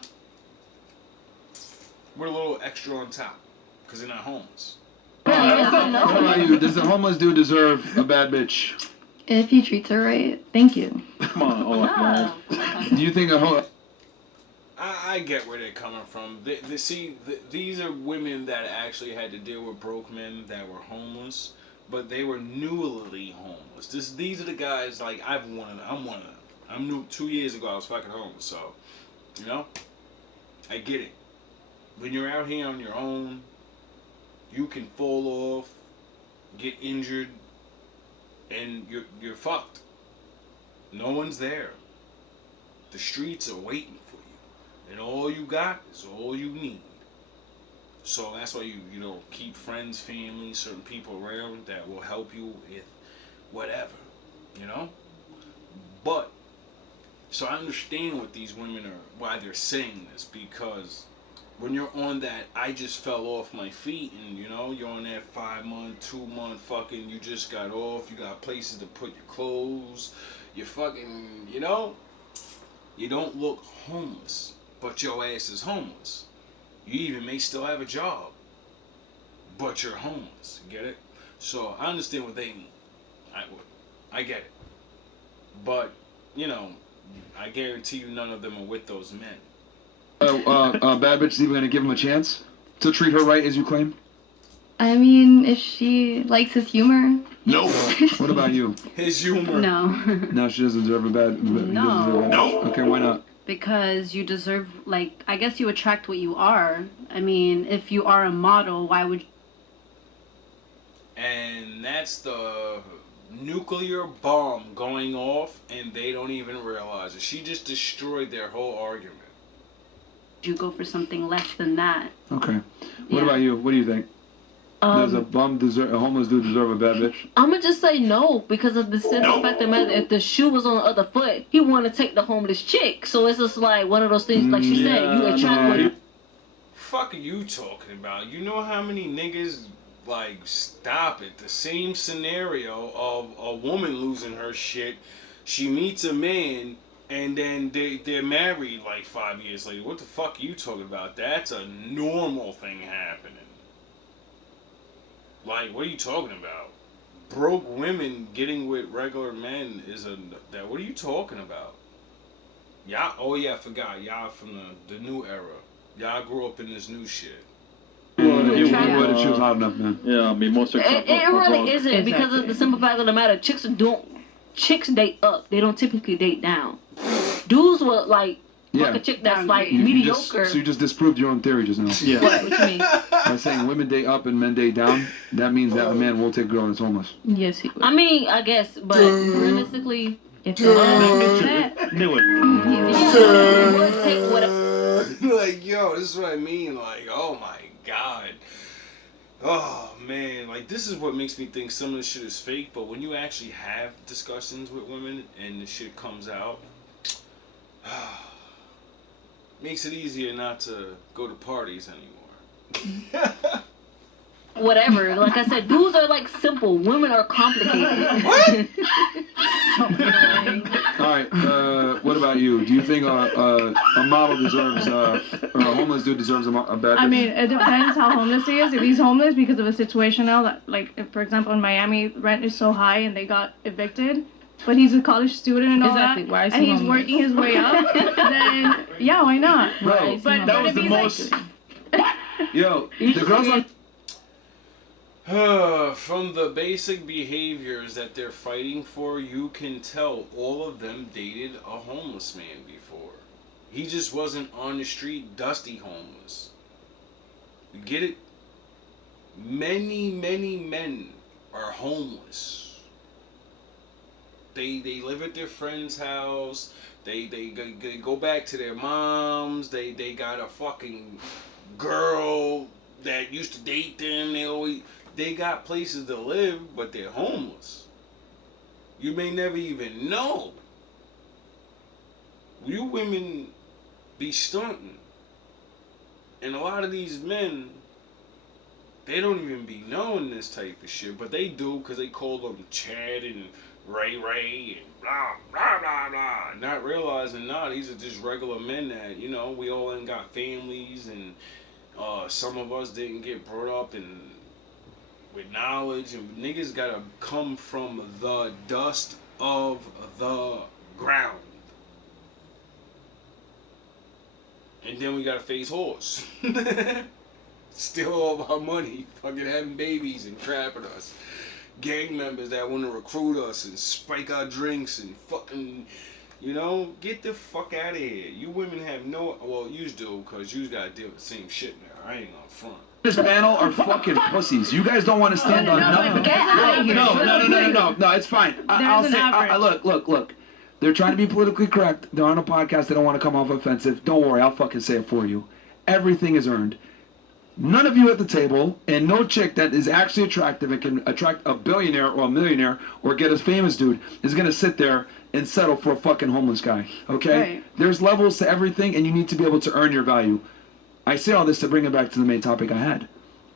We're a little extra on top. Because they're not homeless. What about you? Does a homeless dude deserve a bad bitch? If he treats her right. Thank you. Come on, oh my God. Do you think a I get where they're coming from. These are women that actually had to deal with broke men that were homeless, but they were newly homeless. These are the guys, like, I'm one of them. I'm new. 2 years ago, I was fucking homeless, so, you know, I get it. When you're out here on your own, you can fall off, get injured, and you're fucked. No one's there. The streets are waiting for you. And all you got is all you need. So that's why you know, keep friends, family, certain people around that will help you with whatever, you know? But, so I understand what these women are, why they're saying this, because when you're on that, I just fell off my feet, and you know, you're on that 5 month, 2 month fucking, you just got off, you got places to put your clothes, you fucking, you know, you don't look homeless, but your ass is homeless. You even may still have a job, but you're homeless. Get it? So I understand what they mean. I get it. But, you know, I guarantee you none of them are with those men. bad bitch is even going to give him a chance to treat her right as you claim? I mean, if she likes his humor. No. What about you? His humor. No, No, she doesn't deserve a bad. No. No. Okay, why not? because you deserve, like, I guess you attract what you are. I mean, if you are a model, why would And that's the nuclear bomb going off, and they don't even realize it. She just destroyed their whole argument. you go for something less than that? Okay. What Yeah. about you? What do you think? Does a homeless dude deserve a bad bitch? I'm gonna just say no because of the simple fact of the matter. If the shoe was on the other foot, he want to take the homeless chick. So it's just like one of those things, like she said, you attract what you. Fuck are you talking about? You know how many niggas, like, stop it. The same scenario of a woman losing her shit. She meets a man, and then they're married like 5 years later. What the fuck are you talking about? That's a normal thing happening. Like, what are you talking about? Broke women getting with regular men is that. What are you talking about? Y'all, oh yeah, I forgot. Y'all from the new era. Y'all grew up in this new shit. You would if she was hot enough, man. Yeah, I mean, most of It really isn't because of the simple fact of the matter. Chicks date up. They don't typically date down. Dudes will like fuck a chick that's like mediocre. So you just disproved your own theory just now. Yeah. What you mean? By saying women date up and men date down, that means that a man will take a girl that's homeless. Yes, he would. I mean, I guess, but realistically, If the man is that, Knew it. he would take whatever. Like, yo, this is what I mean. Like, oh my god. Oh man, like this is what makes me think some of this shit is fake. But when you actually have discussions with women and the shit comes out, makes it easier not to go to parties anymore. Whatever. Like I said, dudes are like simple. Women are complicated. What? All right. What about you? Do you think a model deserves, or a homeless dude deserves a bad? I mean, it depends how homeless he is. If he's homeless because of a situation now, that, like, if, for example, in Miami, rent is so high and they got evicted, but he's a college student and all Exactly. that, Why is and he he's homeless? working his way up, then yeah, why not? Bro, But that was if the he's most. yo, the girls on. From the basic behaviors that they're fighting for, you can tell all of them dated a homeless man before. He just wasn't on the street, dusty homeless. You get it? Many men are homeless. They live at their friend's house. They go back to their moms. They got a fucking girl that used to date them. They got places to live, but they're homeless. You may never even know. You women be stunting. And a lot of these men, they don't even be knowing this type of shit, but they do because they call them Chad and Ray and blah, blah, blah, blah. Not realizing, these are just regular men that, we all ain't got families, and some of us didn't get brought up with knowledge, and niggas gotta come from the dust of the ground. And then we gotta face horse. Steal all of our money, fucking having babies and trapping us. Gang members that want to recruit us and spike our drinks and fucking, get the fuck out of here. You women have yous do, because yous gotta deal with the same shit now. I ain't gonna front. This panel are fucking pussies. You guys don't want to stand on nothing. Get out of here. No, it's fine. I'll an say, average. look. They're trying to be politically correct. They're on a podcast. They don't want to come off offensive. Don't worry, I'll fucking say it for you. Everything is earned. None of you at the table, and no chick that is actually attractive and can attract a billionaire or a millionaire or get a famous dude is going to sit there and settle for a fucking homeless guy. Okay? Right. There's levels to everything, and you need to be able to earn your value. I say all this to bring it back to the main topic I had.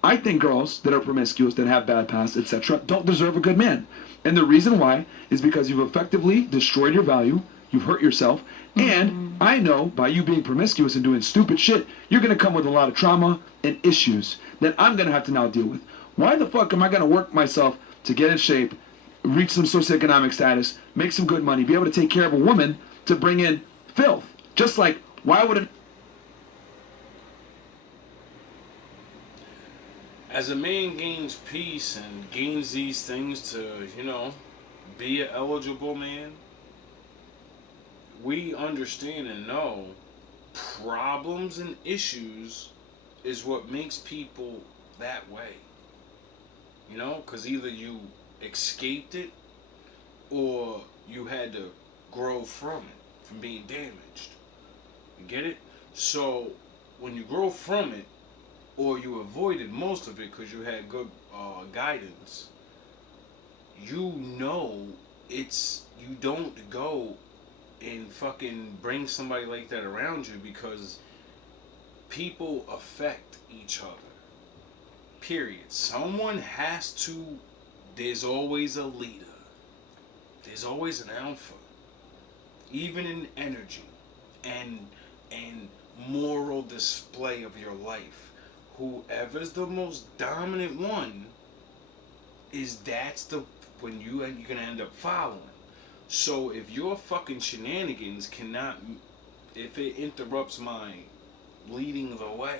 I think girls that are promiscuous, that have bad past, etc., don't deserve a good man. And the reason why is because you've effectively destroyed your value, you've hurt yourself, and I know by you being promiscuous and doing stupid shit, you're going to come with a lot of trauma and issues that I'm going to have to now deal with. Why the fuck am I going to work myself to get in shape, reach some socioeconomic status, make some good money, be able to take care of a woman to bring in filth? Just like, why would it... As a man gains peace and gains these things to, be an eligible man, we understand and know problems and issues is what makes people that way. Because either you escaped it or you had to grow from it, from being damaged. You get it? So when you grow from it, or you avoided most of it because you had good guidance, you don't go and fucking bring somebody like that around you, because people affect each other. Period. Someone has to, there's always a leader. There's always an alpha. Even in energy and moral display of your life. Whoever's the most dominant one when you're gonna end up following. So if your fucking shenanigans if it interrupts my leading the way,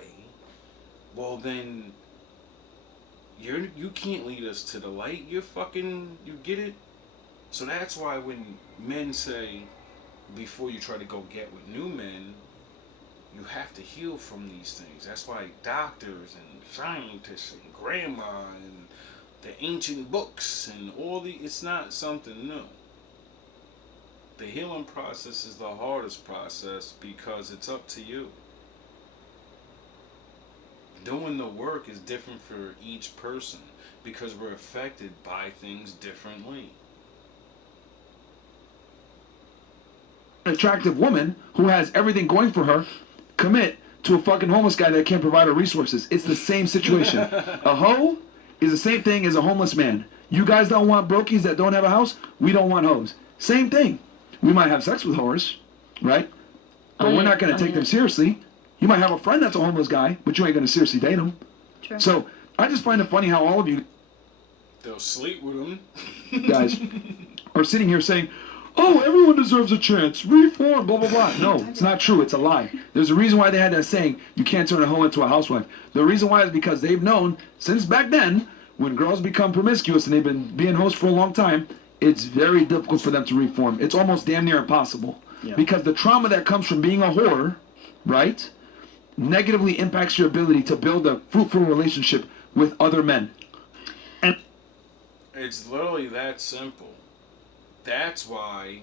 well then you can't lead us to the light. You get it? So that's why when men say, before you try to go get with new men, you have to heal from these things. That's why doctors and scientists and grandma and the ancient books and it's not something new. The healing process is the hardest process because it's up to you. Doing the work is different for each person because we're affected by things differently. An attractive woman who has everything going for her commit to a fucking homeless guy that can't provide her resources. It's the same situation. A hoe is the same thing as a homeless man. You guys don't want brokies that don't have a house? We don't want hoes. Same thing. We might have sex with whores, right? But Oh, we're yeah. not going to Oh, take yeah. them seriously. You might have a friend that's a homeless guy, but you ain't going to seriously date him. True. So I just find it funny how all of you They'll sleep with them. guys are sitting here saying, oh, everyone deserves a chance, reform, blah, blah, blah. No, it's not true. It's a lie. There's a reason why they had that saying, you can't turn a hoe into a housewife. The reason why is because they've known since back then, when girls become promiscuous and they've been being hoes for a long time, it's very difficult for them to reform. It's almost damn near impossible. Yeah. Because the trauma that comes from being a whore, right, negatively impacts your ability to build a fruitful relationship with other men. It's literally that simple. That's why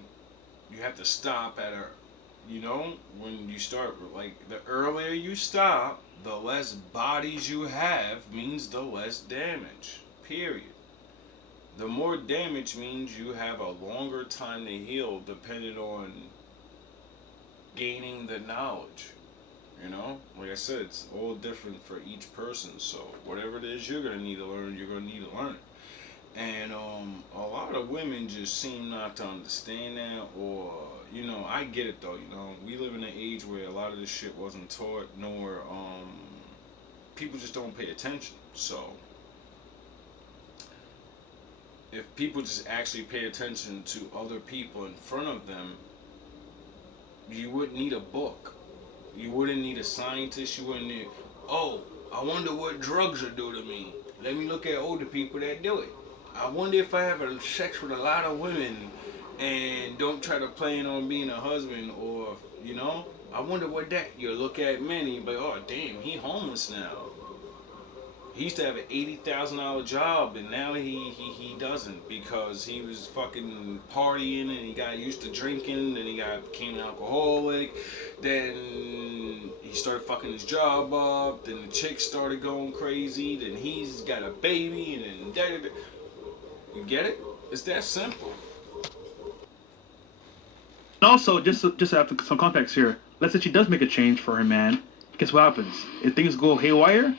you have to stop at when you start, like, the earlier you stop, the less bodies you have means the less damage. Period. The more damage means you have a longer time to heal depending on gaining the knowledge. Like I said, it's all different for each person. So whatever it is you're going to need to learn, you're going to need to learn it. And a lot of women just seem not to understand that, or I get it though. We live in an age where a lot of this shit wasn't taught, nor people just don't pay attention. So if people just actually pay attention to other people in front of them, you wouldn't need a book. You wouldn't need a scientist. You wouldn't need, oh, I wonder what drugs will do to me. Let me look at older people that do it. I wonder if I have sex with a lot of women and don't try to plan on being a husband, or, I wonder what that, you look at men and you be like, oh, damn, he homeless now. He used to have an $80,000 job, and now he doesn't, because he was fucking partying and he got used to drinking, then he became an alcoholic, then he started fucking his job up, then the chick started going crazy, then he's got a baby, and then you get it? It's that simple. And also, just to have some context here, let's say she does make a change for her man. Guess what happens? If things go haywire,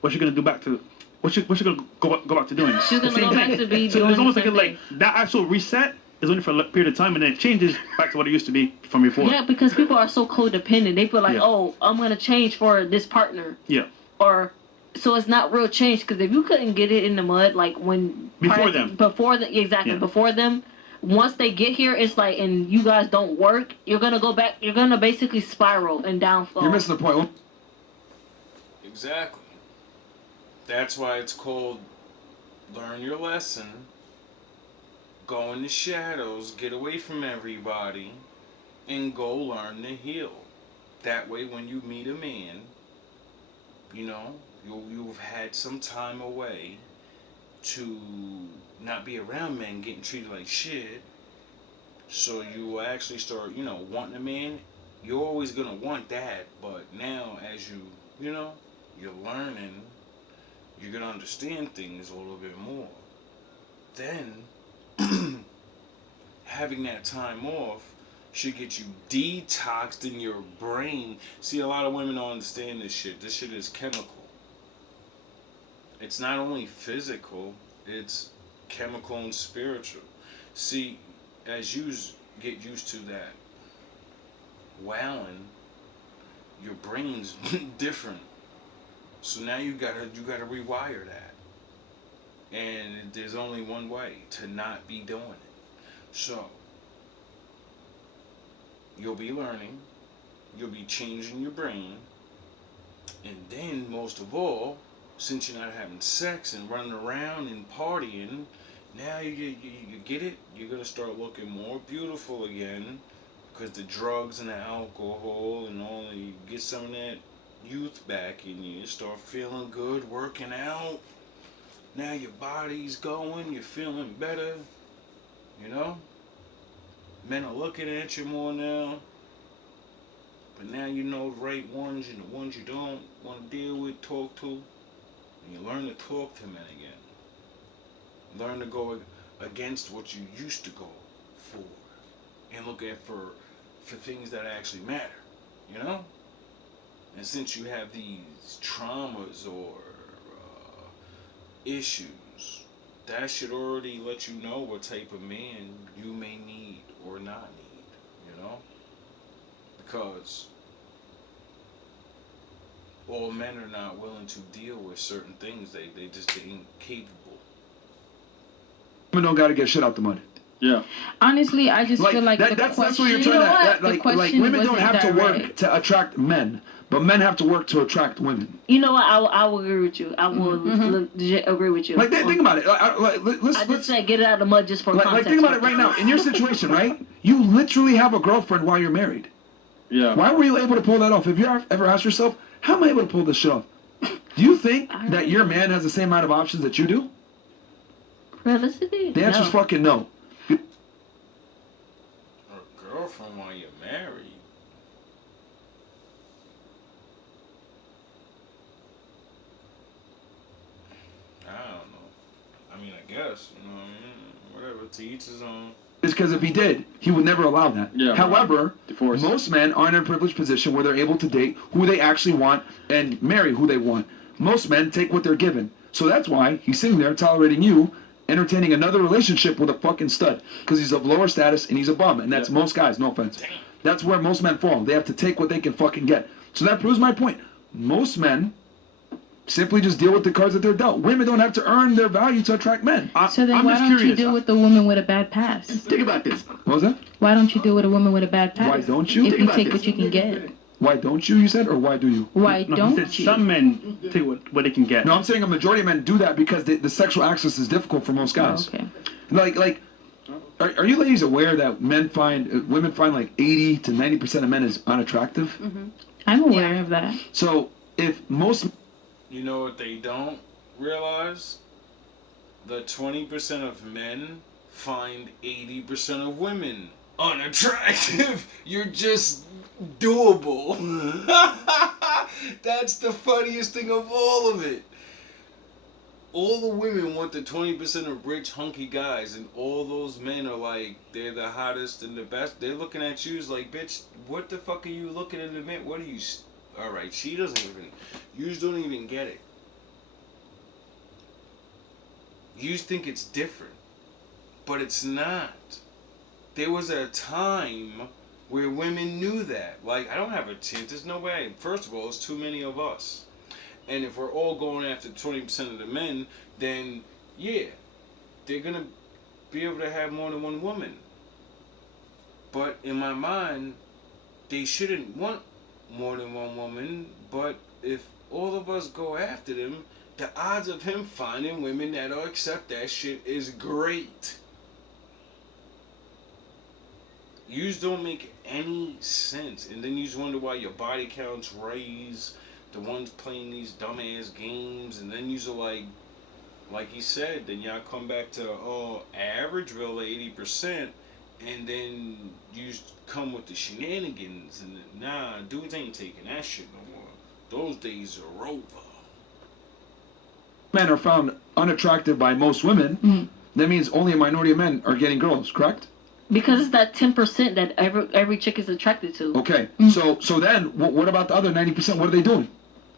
what's she gonna do back to? What's she gonna go back to doing? She's gonna go back to be So doing it's almost the like same thing. that actual reset is only for a period of time, and then it changes back to what it used to be from before. Yeah, because people are so codependent. They feel like, Yeah. oh, I'm gonna change for this partner. Yeah. Or so it's not real change, because if you couldn't get it in the mud, like when Before them. Exactly, before them, once they get here, it's like, and you guys don't work, you're gonna go back. You're gonna basically spiral and downfall. You're missing the point. Exactly. That's why it's called learn your lesson, go in the shadows, get away from everybody, and go learn to heal. That way when you meet a man, you've had some time away to not be around men getting treated like shit. So you will actually start, wanting a man. You're always gonna want that, but now as you're learning, you're gonna understand things a little bit more. Then having that time off should get you detoxed in your brain. See, a lot of women don't understand this shit. This shit is chemical. It's not only physical, it's chemical and spiritual. See, as you get used to that wowing, your brain's different. So now you gotta rewire that. And there's only one way to not be doing it. So you'll be learning, you'll be changing your brain, and then most of all, since you're not having sex and running around and partying, now you get it, you're gonna start looking more beautiful again, because the drugs and the alcohol and all, you get some of that youth back in you, start feeling good, working out. Now your body's going, you're feeling better, Men are looking at you more now. But now you know the right ones and the ones you don't want to deal with, talk to. And you learn to talk to men again. Learn to go against what you used to go for. And look at for things that actually matter, And since you have these traumas or issues, that should already let you know what type of man you may need or not need. know? Because all men are not willing to deal with certain things. They just ain't capable. Women don't gotta get shit out the mud. Yeah. Honestly, I just feel like the that's question. what you're You trying know to what? The like question women don't wasn't have to work direct. to attract men, but men have to work to attract women. You know what? I will agree with you. I will legit agree with you. Like think about it. Let's I just said get it out of the mud just for like context. think about it right now. In your situation, right? You literally have a girlfriend while you're married. Yeah. Why were you able to pull that off? Have you ever asked yourself, how am I able to pull this shit off? Do you think that your man has the same amount of options that you do? Realistically, The answer's fucking no. Or a girlfriend while you're married. I don't know. I mean, I guess, you know what I mean? Whatever, to each his own. It's because if he did, he would never allow that. Yeah, However, divorce. most men are in a privileged position where they're able to date who they actually want and marry who they want. Most men take what they're given. So that's why he's sitting there tolerating you, entertaining another relationship with a fucking stud. Because he's of lower status and he's a bum. And that's most guys, no offense. That's where most men fall. They have to take what they can fucking get. So that proves my point. Most men simply just deal with the cards that they're dealt. Women don't have to earn their value to attract men. So then I'm why just don't you curious. deal with the woman with a bad past? Think about this. What was that? Why don't you deal with a woman with a bad past? Why don't you? If Think you about take this. what you can get. Why don't you said? Or why do you? Why No, he don't said you? some men take what they can get. No, I'm saying a majority of men do that because the sexual access is difficult for most guys. Okay. Like, are you ladies aware that women find like 80 to 90% of men is unattractive? I'm aware of that. So if most You know what they don't realize? The 20% of men find 80% of women unattractive. You're just doable. That's the funniest thing of all of it. All the women want the 20% of rich, hunky guys, and all those men are like, they're the hottest and the best. They're looking at you as like, bitch, what the fuck are you looking at the man? What are you... Alright, she doesn't even... You don't even get it. You think it's different. But it's not. There was a time where women knew that. Like, I don't have a chance. There's no way. First of all, it's too many of us. And if we're all going after 20% of the men, then, yeah, they're going to be able to have more than one woman. But in my mind, they shouldn't want more than one woman. But if all of us go after them, the odds of him finding women that'll accept that shit is great. Yous don't make any sense. And then you just wonder why your body counts raise. The ones playing these dumbass games. And then you're like he said, then y'all come back to, Averageville 80%. And then you come with the shenanigans. And nah, dudes ain't taking that shit no more. Those days are over. men are found unattractive by most women, that means only a minority of men are getting girls, correct? Because it's that 10% that every chick is attracted to. Okay, so then what about the other 90%? What are they doing?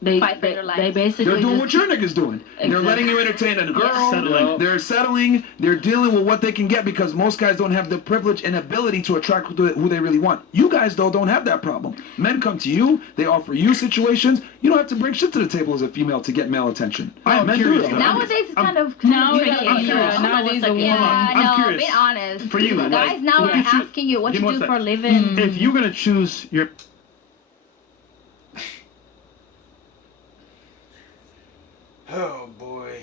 They Fight for your life. they basically They're doing what just, your niggas doing. They're Exactly. letting you entertain a girl. Settling. They're settling. They're dealing with what they can get because most guys don't have the privilege and ability to attract who they really want. You guys, though, don't have that problem. Men come to you. They offer you situations. You don't have to bring shit to the table as a female to get male attention. I'm Men curious, do, though. Nowadays, it's kind of Nowadays, I'm curious. nowadays a woman. Yeah, I'm no, curious. be honest. For you, guys like, now would are you choose- asking you what give you me do one for a sec. living. If you're gonna choose your Oh boy,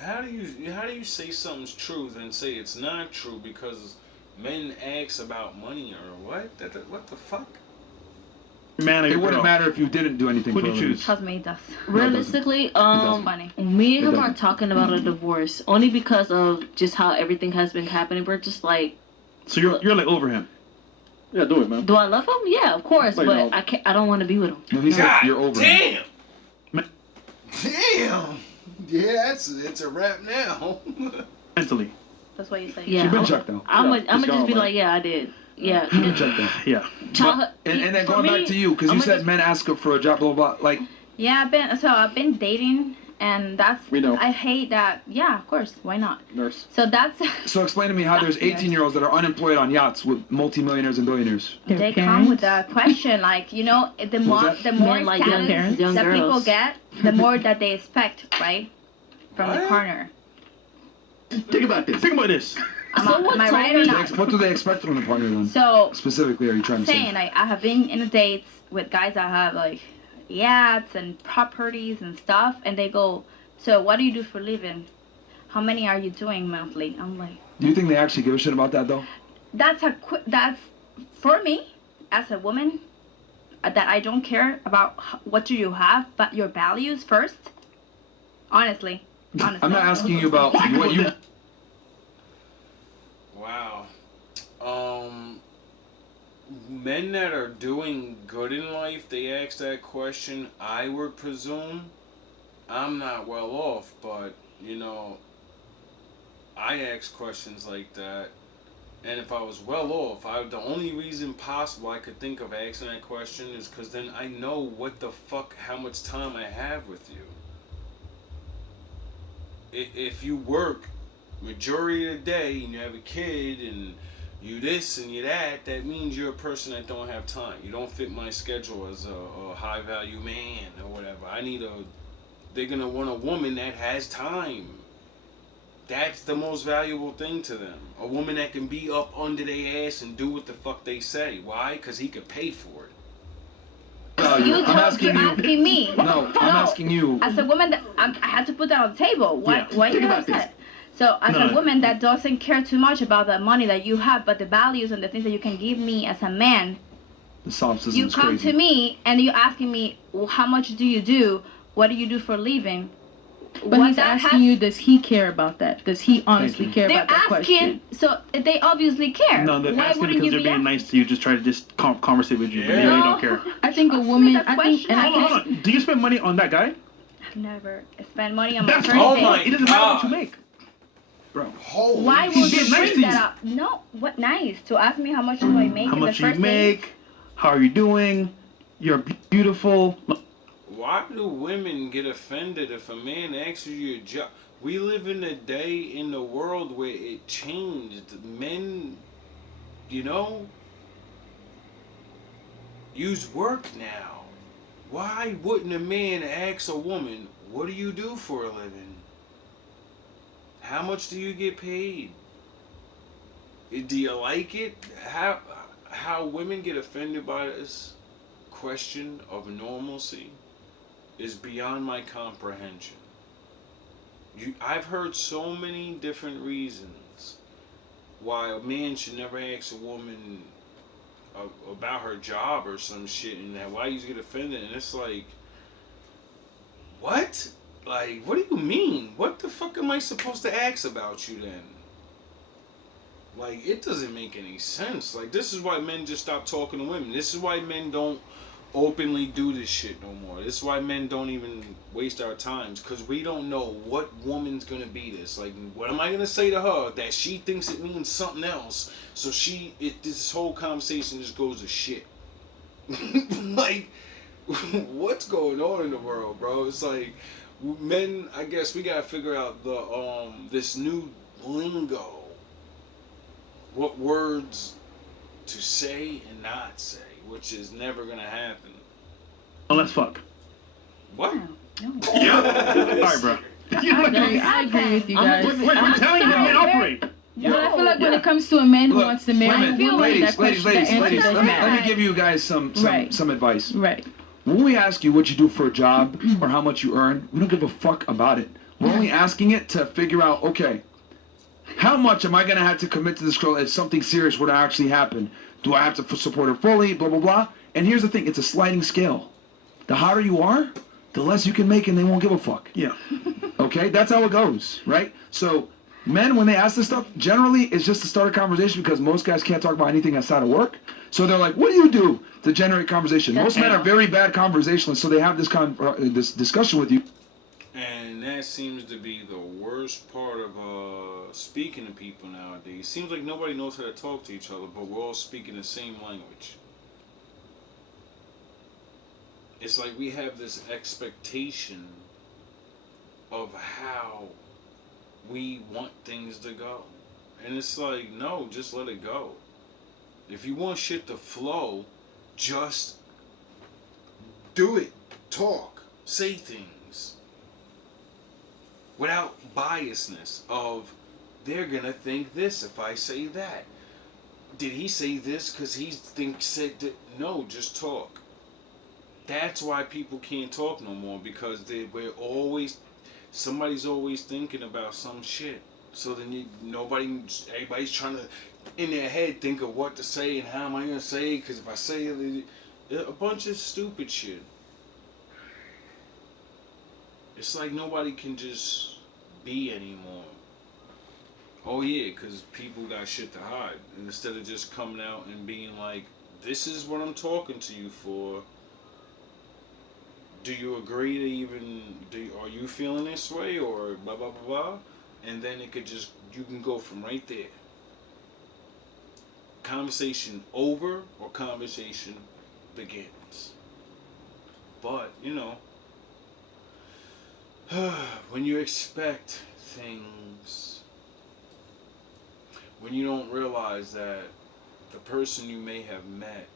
how do you say something's true then say it's not true because men ask about money or what? What the fuck? man or It your wouldn't girl, matter if you didn't do anything who do for you a living. choose? Trust me, it does. realistically, doesn't. Funny. me and It him are doesn't. talking about a divorce only because of just how everything has been happening. We're just like, So you're like over him. Yeah, do it, man. do I love him? Yeah, of course, Like, but no. I can't. I don't want to be with him. No, he said God you're over him. damn! Damn! Yeah, it's a wrap now. Mentally. That's what you say. Yeah, You've been checked out. I'm Yeah, gonna just just be go, like, yeah, I did. Yeah. You've been checked out. Yeah. Childhood, And then for going me, back to you, because you I'ma said just- men ask for a job, blah, blah, blah. Like, Yeah, I've been dating and that's We know. I hate that. Yeah, of course. Why not? Nurse. So that's So explain to me how there's 18-year-olds that are unemployed on yachts with multimillionaires and billionaires. Their they come with parents? a question like, you know, the more that? the more Men like status young that people girls. get, the more that they expect, right, from the What? partner. Think about this. Think about this. Am I right or not? What do they expect from the partner then? So Specifically, are you trying to saying say? like I have been in dates with guys that have like yachts and properties and stuff, and they go, so what do you do for a living? How many are you doing monthly? I'm like, Do you think they actually give a shit about that though? that's that's for me as a woman that I don't care about what do you have, but your values first. Honestly. I'm not asking you about what you. Wow. Men that are doing good in life, they ask that question, I would presume. I'm not well off, but, you know, I ask questions like that. And if I was well off, the only reason possible I could think of asking that question is because then I know what the fuck, how much time I have with you. If you work majority of the day and you have a kid and you this and you that means you're a person that don't have time. You don't fit my schedule as a high value man or whatever. They're gonna want a woman that has time. That's the most valuable thing to them. A woman that can be up under their ass and do what the fuck they say. Why? Because he could pay for it. You're asking me. No, I'm asking you. As a woman, I had to put that on the table. Why? Yeah. Why Think you about upset? So as a woman that doesn't care too much about the money that you have, but the values and the things that you can give me as a man, The solipsism you is come crazy. to me and you're asking me, well, how much do you do? What do you do for a living? But What he's that asking has- you, does he care about that? Does he honestly care They're about that asking, question? so they obviously care. No, they're Why asking wouldn't because you they're be being asking? nice to you, just try to just conversate with you, but they Yeah. really don't care. I think a Ask me woman, that I think, question. and I Hold on, guess, hold on. Do you spend money on that guy? I've never spent money on my That's first oh date. my It doesn't matter what you God. make. Bro. Holy Why He's would you being nice bring to that you. up? No, what nice to ask me how much do I make How in the much you first make? How are you doing? You're beautiful. Why do women get offended if a man asks you your job? We live in a day in the world where it changed. Men, you know, use work now. Why wouldn't a man ask a woman, what do you do for a living? How much do you get paid? Do you like it? How women get offended by this question of normalcy is beyond my comprehension. I've heard so many different reasons why a man should never ask a woman about her job or some shit, and that why you get offended, and it's like, what? Like, what do you mean? What the fuck am I supposed to ask about you then? Like, it doesn't make any sense. Like, this is why men just stop talking to women. This is why men don't openly do this shit no more. This is why men don't even waste our times, because we don't know what woman's gonna be this. Like, what am I gonna say to her that she thinks it means something else, so this whole conversation just goes to shit. Like, what's going on in the world, bro? It's like, men, I guess we gotta figure out this new lingo. What words to say and not say, which is never gonna happen. Unless fuck. What? Yeah. Alright, bro. I agree with you guys. We're telling you how men operate. But I feel like when it comes to a man who Look, wants to marry a women, woman, ladies, that question, ladies, the answer ladies. doesn't Let me matter. give you guys some Right. advice. Right. When we ask you what you do for a job or how much you earn, we don't give a fuck about it. We're only asking it to figure out, okay, how much am I going to have to commit to this girl if something serious were to actually happen? Do I have to support her fully, blah, blah, blah? And here's the thing, it's a sliding scale. The hotter you are, the less you can make and they won't give a fuck. Yeah. Okay? That's how it goes, right? So men, when they ask this stuff, generally it's just to start a conversation because most guys can't talk about anything outside of work. So they're like, what do you do to generate conversation? Most men are very bad conversationalists, so they have this discussion with you. And that seems to be the worst part of speaking to people nowadays. Seems like nobody knows how to talk to each other, but we're all speaking the same language. It's like we have this expectation of how we want things to go. And it's like, no, just let it go. If you want shit to flow, just do it. Talk. Say things. Without biasness of, they're gonna think this if I say that. Did he say this because he said that? No, just talk. That's why people can't talk no more, because somebody's always thinking about some shit. So then everybody's trying to, in their head, think of what to say and how am I gonna say it, because if I say it, a bunch of stupid shit. It's like nobody can just be anymore. Oh yeah, because people got shit to hide. And instead of just coming out and being like, this is what I'm talking to you for. Do you agree to even, are you feeling this way, or blah, blah, blah, blah? And then you can go from right there. Conversation over or conversation begins. But, when you expect things, when you don't realize that the person you may have met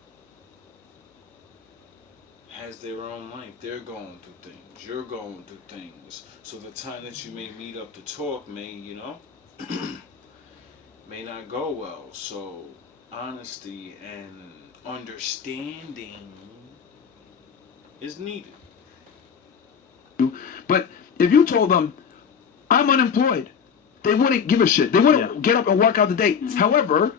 has their own life, they're going through things, you're going through things, so the time that you may meet up to talk may may not go well. So honesty and understanding is needed. But if you told them, I'm unemployed, they wouldn't give a shit. They wouldn't get up and walk out the day. However,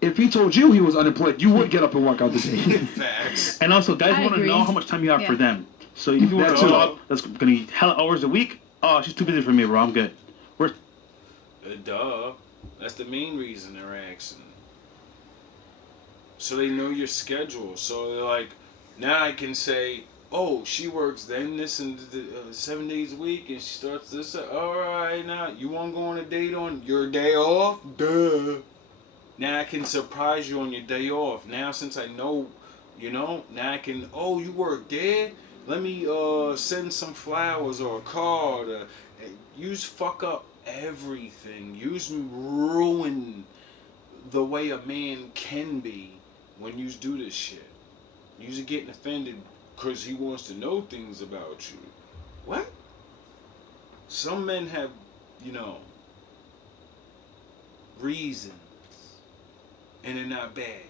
if he told you he was unemployed, you would get up and walk out the day. Facts. And also, guys I want to agree. know how much time you have for them. So if you want That a too. job that's going to be hella hours a week, oh, she's too busy for me, bro. I'm good. Duh. That's the main reason they're asking. So they know your schedule. So they're like, now I can say, oh, she works then this and 7 days a week, and she starts this. All right, now you want to go on a date on your day off? Duh. Now I can surprise you on your day off. Now since I know, now I can, oh, you work there? Let me send some flowers or a card. Use fuck up everything. Use ruin the way a man can be when you do this shit. Use getting offended because he wants to know things about you. What? Some men have, reasons. And they're not bad.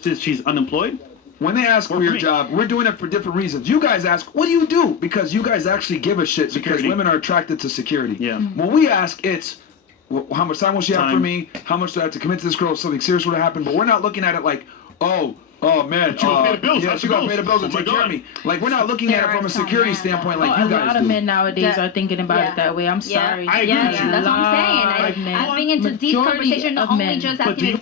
Since she's unemployed? When they ask for your job, we're doing it for different reasons. You guys ask, what do you do? Because you guys actually give a shit because women are attracted to security. Yeah. When we ask, it's, how much time will she have for me? How much do I have to commit to this girl if something serious would have happened? But we're not looking at it like, oh man, she gonna pay the bills. yeah, she gonna pay the bills and take care of me. Like, we're not looking at it from a security standpoint like you guys do. A lot of men nowadays are thinking about it that way. I'm sorry. I agree with you. That's what I'm saying. I've been into deep conversation, not only just asking.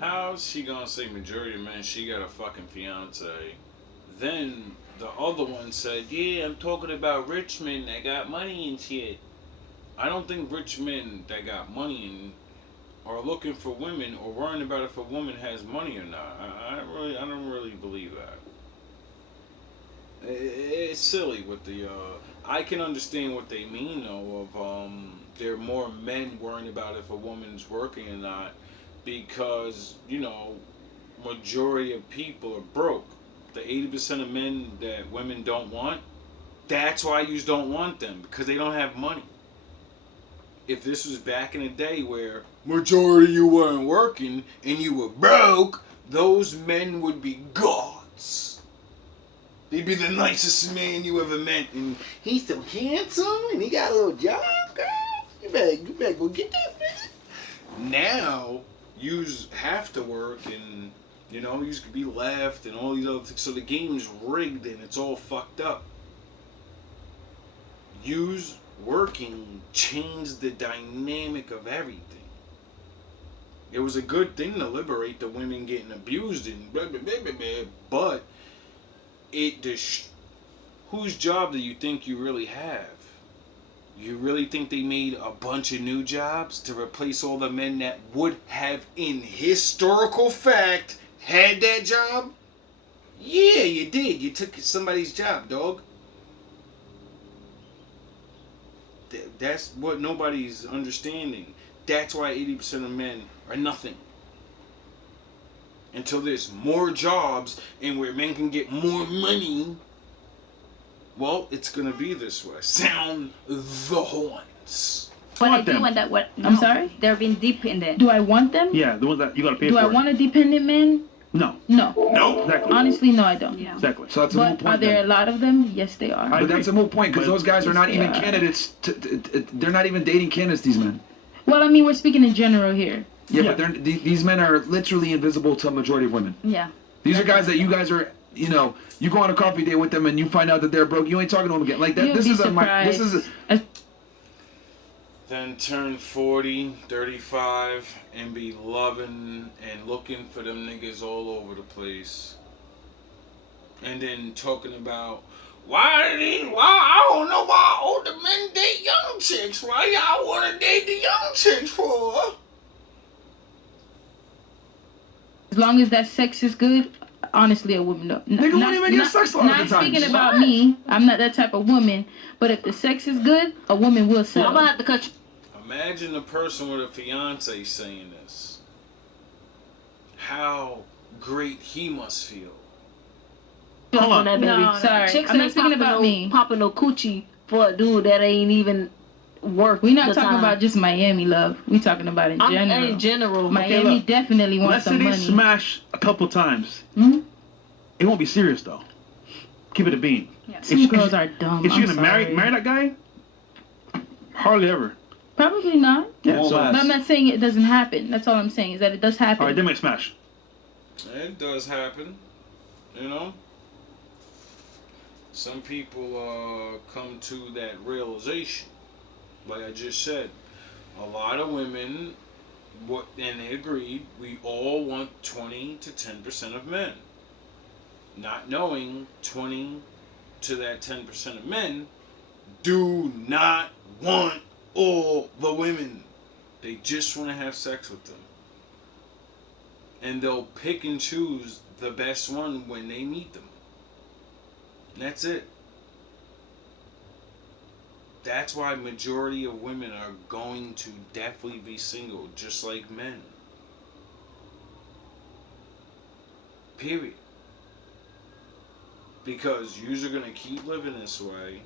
How's she gonna say majority of men? She got a fucking fiance. Then the other one said, yeah, I'm talking about rich men that got money and shit. I don't think rich men that got money and are looking for women or worrying about if a woman has money or not. I don't really believe that. It's silly with the. I can understand what they mean though. Of there are more men worrying about if a woman's working or not, because majority of people are broke. The 80% of men that women don't want, that's why you don't want them, because they don't have money. If this was back in the day where majority of you weren't working and you were broke, those men would be gods. They'd be the nicest man you ever met, and he's so handsome and he got a little job, girl. You better go get that man. Now you have to work, and you could be left and all these other things. So the game's rigged and it's all fucked up. Use working changed the dynamic of everything. It was a good thing to liberate the women getting abused and blah, blah, blah, blah, blah, but whose job do you think you really have? You really think they made a bunch of new jobs to replace all the men that would have, in historical fact, had that job? Yeah, you did. You took somebody's job, dog. That's what nobody's understanding. That's why 80% of men are nothing. Until there's more jobs and where men can get more money, well, it's gonna be this way. Sound the horns. What I want do them. when that what? I'm sorry? They're being dependent. Do I want them? Yeah, the ones that you gotta pay Do for. I want a dependent man? No. No. Exactly. Honestly, no, I don't. Yeah. Exactly. So that's a moot But point. are there then. a lot of them? Yes, they are. I But that's a moot point because But- those guys are not Yes, even they are. candidates. They're not even dating candidates. These men. Well, I mean, we're speaking in general here. Yeah, Yeah. but these men are literally invisible to a majority of women. Yeah. These are guys that you guys are, you know, you go on a coffee date with them and you find out that they're broke. You ain't talking to them again. Like that. You'll This be is surprised. Then turn 40, 35, and be loving and looking for them niggas all over the place. And then talking about, why I don't know why older men date young chicks. Why y'all want to date the young chicks for? As long as that sex is good, honestly, a woman don't. Nigga won't even get sex all the Not time. speaking about me. I'm not that type of woman. But if the sex is good, a woman will I'm settle. gonna have to cut you. Imagine a person with a fiance saying this. How great he must feel. Hold on on. that, baby. No, no. Sorry, Chicks I'm not ain't speaking popping about no, me. popping no coochie for a dude that ain't even worth We're not the talking time. about just Miami, love. We're talking about in I'm general. in general. Miami look. definitely wants Let's say some they money. smash a couple times. Hmm? It won't be serious though. Keep it a bean. Some girls are dumb. Is she I'm gonna marry sorry. that guy? Hardly ever. Probably not. Yeah. Won't So, last. But I'm not saying it doesn't happen. That's all I'm saying is that it does happen. all right, they might smash. It does happen, you know. Some people come to that realization, like I just said. A lot of women, and they agreed, we all want 20 to 10% of men. Not knowing 20 to that 10% of men do not want all the women. They just want to have sex with them. And they'll pick and choose the best one when they meet them. And that's it. That's why majority of women are going to definitely be single, just like men. Period. Because yous are gonna keep living this way,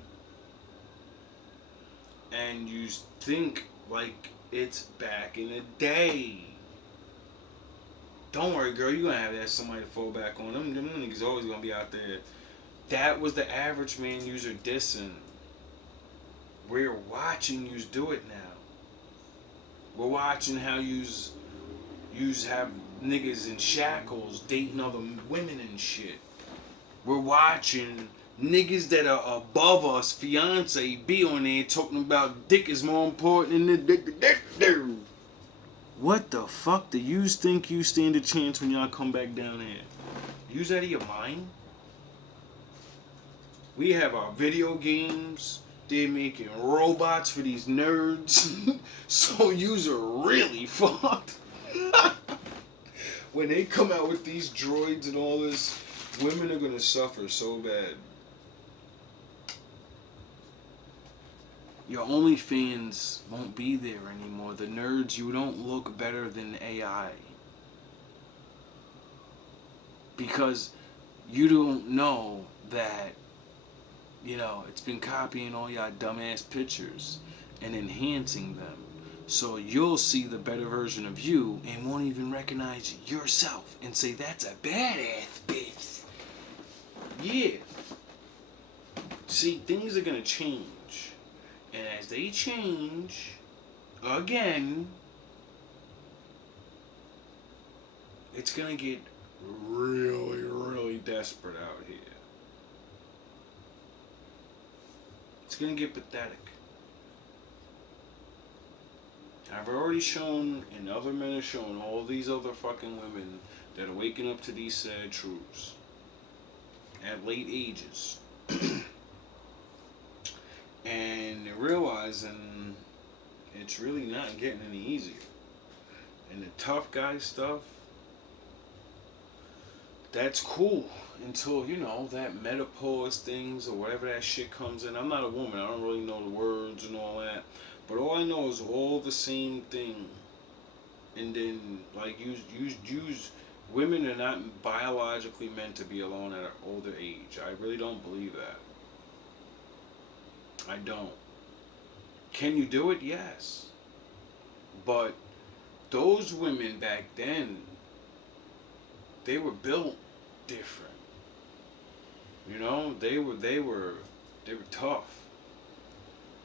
and you think like it's back in the day. Don't worry, girl, you're gonna have to have somebody to fall back on. Them niggas always gonna be out there. That was the average man user dissing. We're watching yous do it now. We're watching how yous have niggas in shackles dating other women and shit. We're watching niggas that are above us, fiance, be on there talking about dick is more important than the dick. What the fuck do yous think you stand a chance when y'all come back down here? Yous out of your mind? We have our video games. They're making robots for these nerds. So yous are really fucked. When they come out with these droids and all this, women are gonna suffer so bad. Your OnlyFans won't be there anymore. The nerds, you don't look better than AI. Because you don't know that, you know, it's been copying all y'all dumbass pictures and enhancing them. So you'll see the better version of you and won't even recognize yourself and say, that's a badass bitch. Yeah. See, things are gonna change. And as they change, again, it's gonna get really, really desperate out here. It's gonna get pathetic. I've already shown, and other men have shown, all these other fucking women that are waking up to these sad truths at late ages. And they're realizing it's really not getting any easier. And the tough guy stuff, that's cool until, you know, that menopause things or whatever that shit comes in. I'm not a woman. I don't really know the words and all that. But all I know is all the same thing. And then, like, use women are not biologically meant to be alone at an older age. I really don't believe that. I don't. Can you do it? Yes. But those women back then, they were built different. You know, they were tough.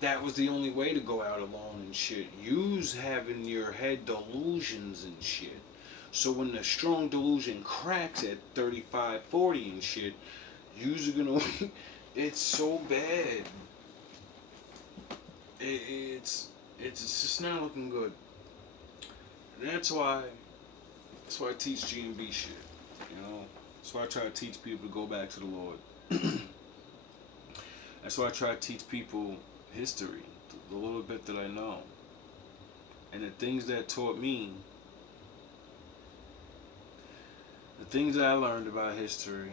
That was the only way to go out alone and shit. You's having your head delusions and shit. So when the strong delusion cracks at 35, 40 and shit, you's are gonna it's so bad. It's just not looking good. And that's why I teach GMB shit. You know? That's why I try to teach people to go back to the Lord. That's why I try to teach people history, the little bit that I know. And the things that taught me, the things that I learned about history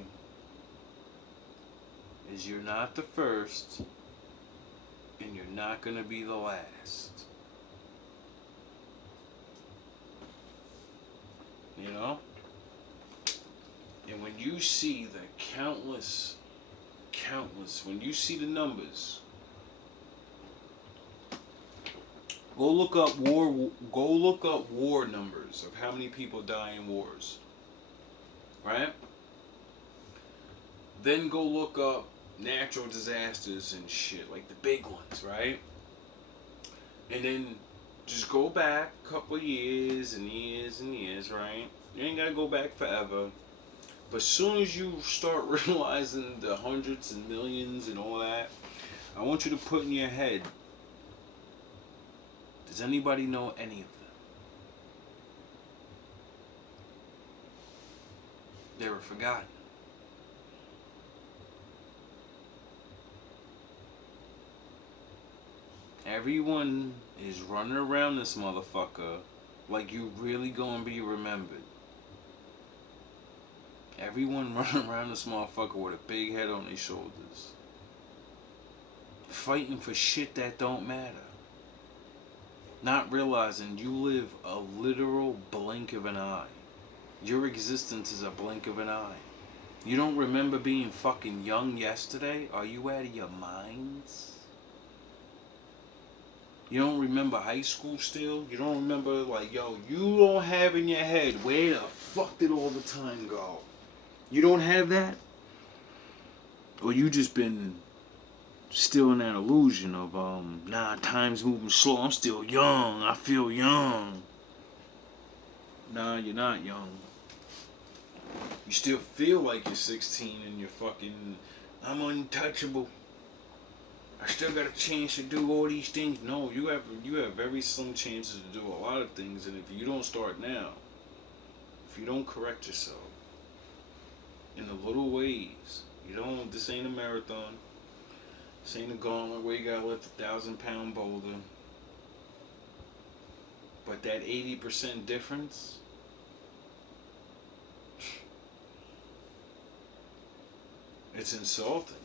is you're not the first and you're not going to be the last. You know? And when you see the countless, when you see the numbers, go look up war numbers of how many people die in wars. Right? Then go look up natural disasters and shit, like the big ones, right? And then just go back a couple of years and years and years, right? You ain't gotta go back forever. But as soon as you start realizing the hundreds and millions and all that, I want you to put in your head, does anybody know any of them? They were forgotten. Everyone is running around this motherfucker like you really gonna be remembered. Everyone running around this motherfucker with a big head on their shoulders. Fighting for shit that don't matter. Not realizing you live a literal blink of an eye. Your existence is a blink of an eye. You don't remember being fucking young yesterday? Are you out of your minds? You don't remember high school still? You don't remember, like, yo, you don't have in your head, where the fuck did all the time go? You don't have that? Or you just been still in that illusion of, nah, time's moving slow, I'm still young, I feel young. Nah, you're not young. You still feel like you're 16 and you're fucking, I'm untouchable. I still got a chance to do all these things. No, you have very slim chances to do a lot of things, and if you don't start now, if you don't correct yourself in the little ways, this ain't a marathon. This ain't a gauntlet where you gotta lift a 1,000-pound boulder. But that 80% difference, it's insulting.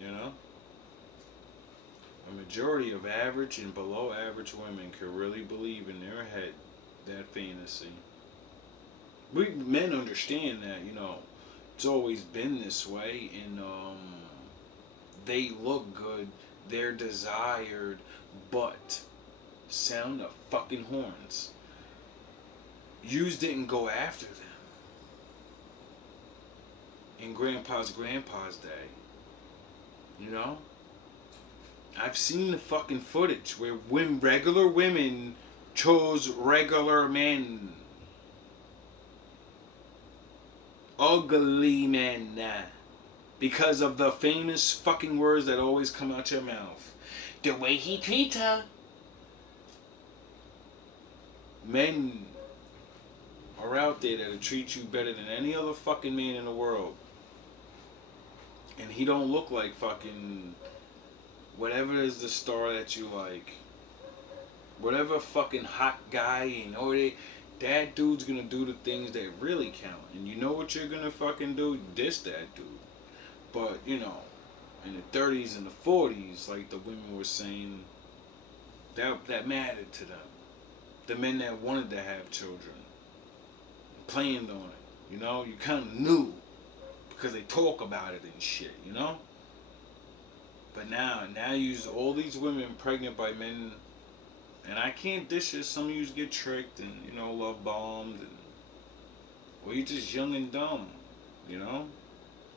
You know? A majority of average and below average women can really believe in their head that fantasy. We men understand that, you know, it's always been this way, and they look good, they're desired, but sound the fucking horns. Yous didn't go after them in grandpa's day. You know? I've seen the fucking footage where regular women chose regular men. Ugly men. Because of the famous fucking words that always come out your mouth. The way he treats her. Men are out there that'll treat you better than any other fucking man in the world. And he don't look like fucking whatever is the star that you like. Whatever fucking hot guy, you know, that dude's gonna do the things that really count. And you know what you're gonna fucking do? Diss that dude. But, you know, in the 30s and the 40s, like the women were saying, that mattered to them. The men that wanted to have children planned on it. You know, you kind of knew because they talk about it and shit, you know? But now all these women pregnant by men, and I can't dish it. Some of you get tricked and, you know, love bombed, or you just young and dumb, you know?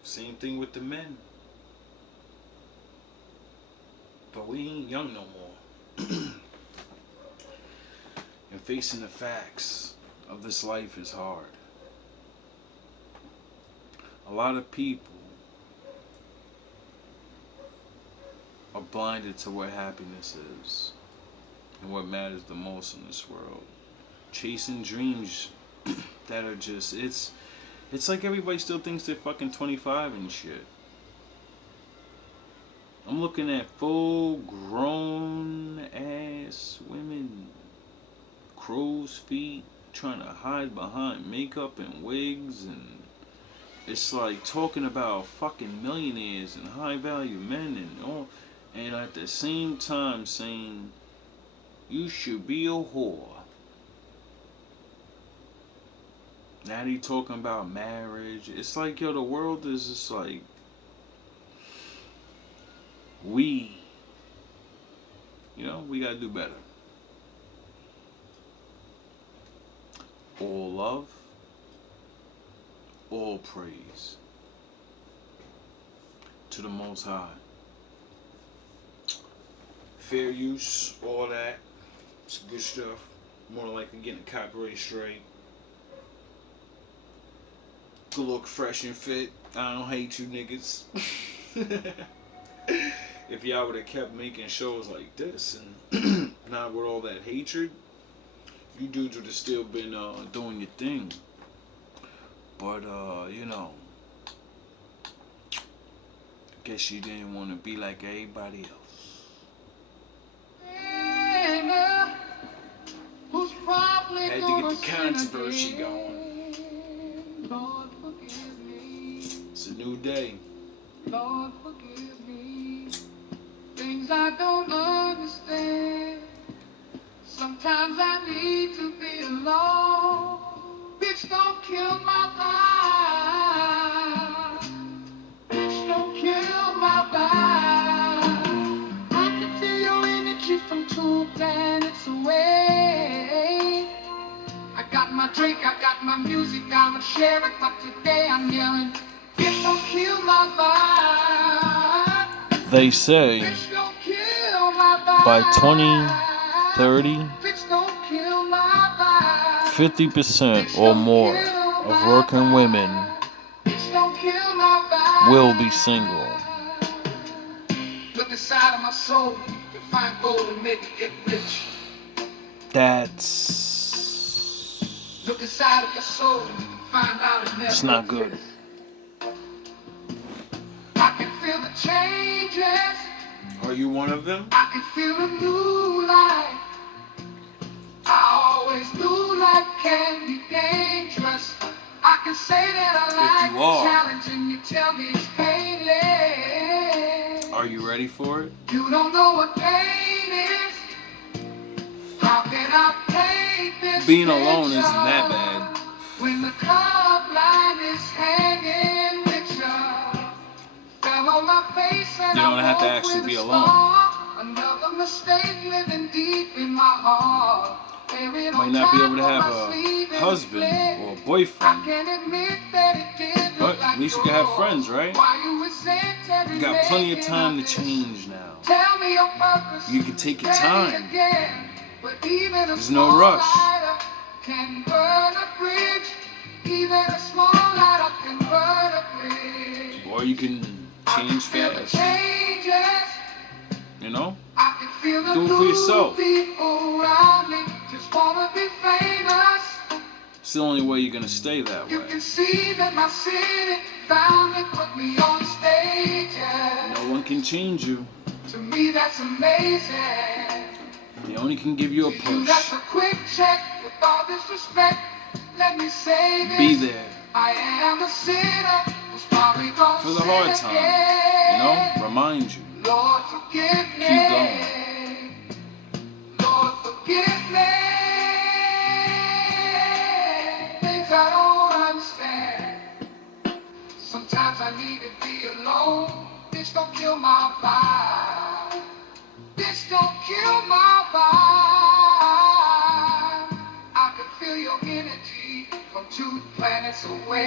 Same thing with the men. But we ain't young no more. And facing the facts of this life is hard. A lot of people are blinded to what happiness is and what matters the most in this world. Chasing dreams that are just, it's like everybody still thinks they're fucking 25 and shit. I'm looking at full grown ass women, crow's feet, trying to hide behind makeup and wigs, and it's like talking about fucking millionaires and high value men and all, and at the same time saying you should be a whore. Now they talking about marriage. It's like, yo, the world is just like, we gotta do better. All love, all praise to the Most High. Fair use, all that. It's good stuff. More likely getting a copyright straight. Good look, fresh and fit. I don't hate you niggas. If y'all would have kept making shows like this and not with all that hatred, you dudes would have still been doing your thing. But you know, guess you didn't want to be like everybody else. Had to get the controversy going. It's a new day. Lord, forgive me. Things I don't understand. Sometimes I need to be alone. Bitch, don't kill my vibe. Bitch, don't kill my vibe. I can feel your energy from 2 planets away. I got my drink, I got my music, I'ma share it, but today I'm yelling, bitch, don't kill my vibe. They say Bitch, don't kill my vibe. by 2030, Bitch, don't kill my vibe. 50% or more of working women Bitch, don't kill my vibe. will be single. Look inside of my soul to find gold and make it get rich. That's... Look inside of your soul and find out it's never it's not good. I can feel the changes. Are you one of them? I can feel a new life. I always knew life can be dangerous. I can say that I like you are, the challenge and you tell me it's painless. Are you ready for it? You don't know what pain is. How can I paint this Being alone picture? isn't that bad. When the club line is hanging picture fell on my face and You don't I have to woke actually with be a alone. scar. Another mistake living deep in my heart. Buried Might on not be top able to of have my sleeve a in husband display. or a I boyfriend, can admit that it did but look like at least you can have yours. friends, right? Why you resent every You got plenty of making time to this? change now. Tell me your purpose. You can take your Tell me time. again. But even a There's no small rush. lighter can burn a bridge. Even a small lighter can burn a bridge. Or you can change Feel the fast. changes. You know? I can feel the Do it for new yourself. people around me. Just wanna be famous. It's the only way you're gonna stay that You way. can see that my city finally put me on stage. Yeah. No one can change you. To me, that's amazing. They only can give you a You got push. a quick check with all disrespect, let me say this. Be there I am a sinner who's probably gonna for the hard sin time. again. You know, remind you. Lord, forgive me. Keep going. Lord, forgive me. Things I don't understand. Sometimes I need to be alone. This don't kill my vibe. This don't kill my vibe. I can feel your energy from 2 planets away.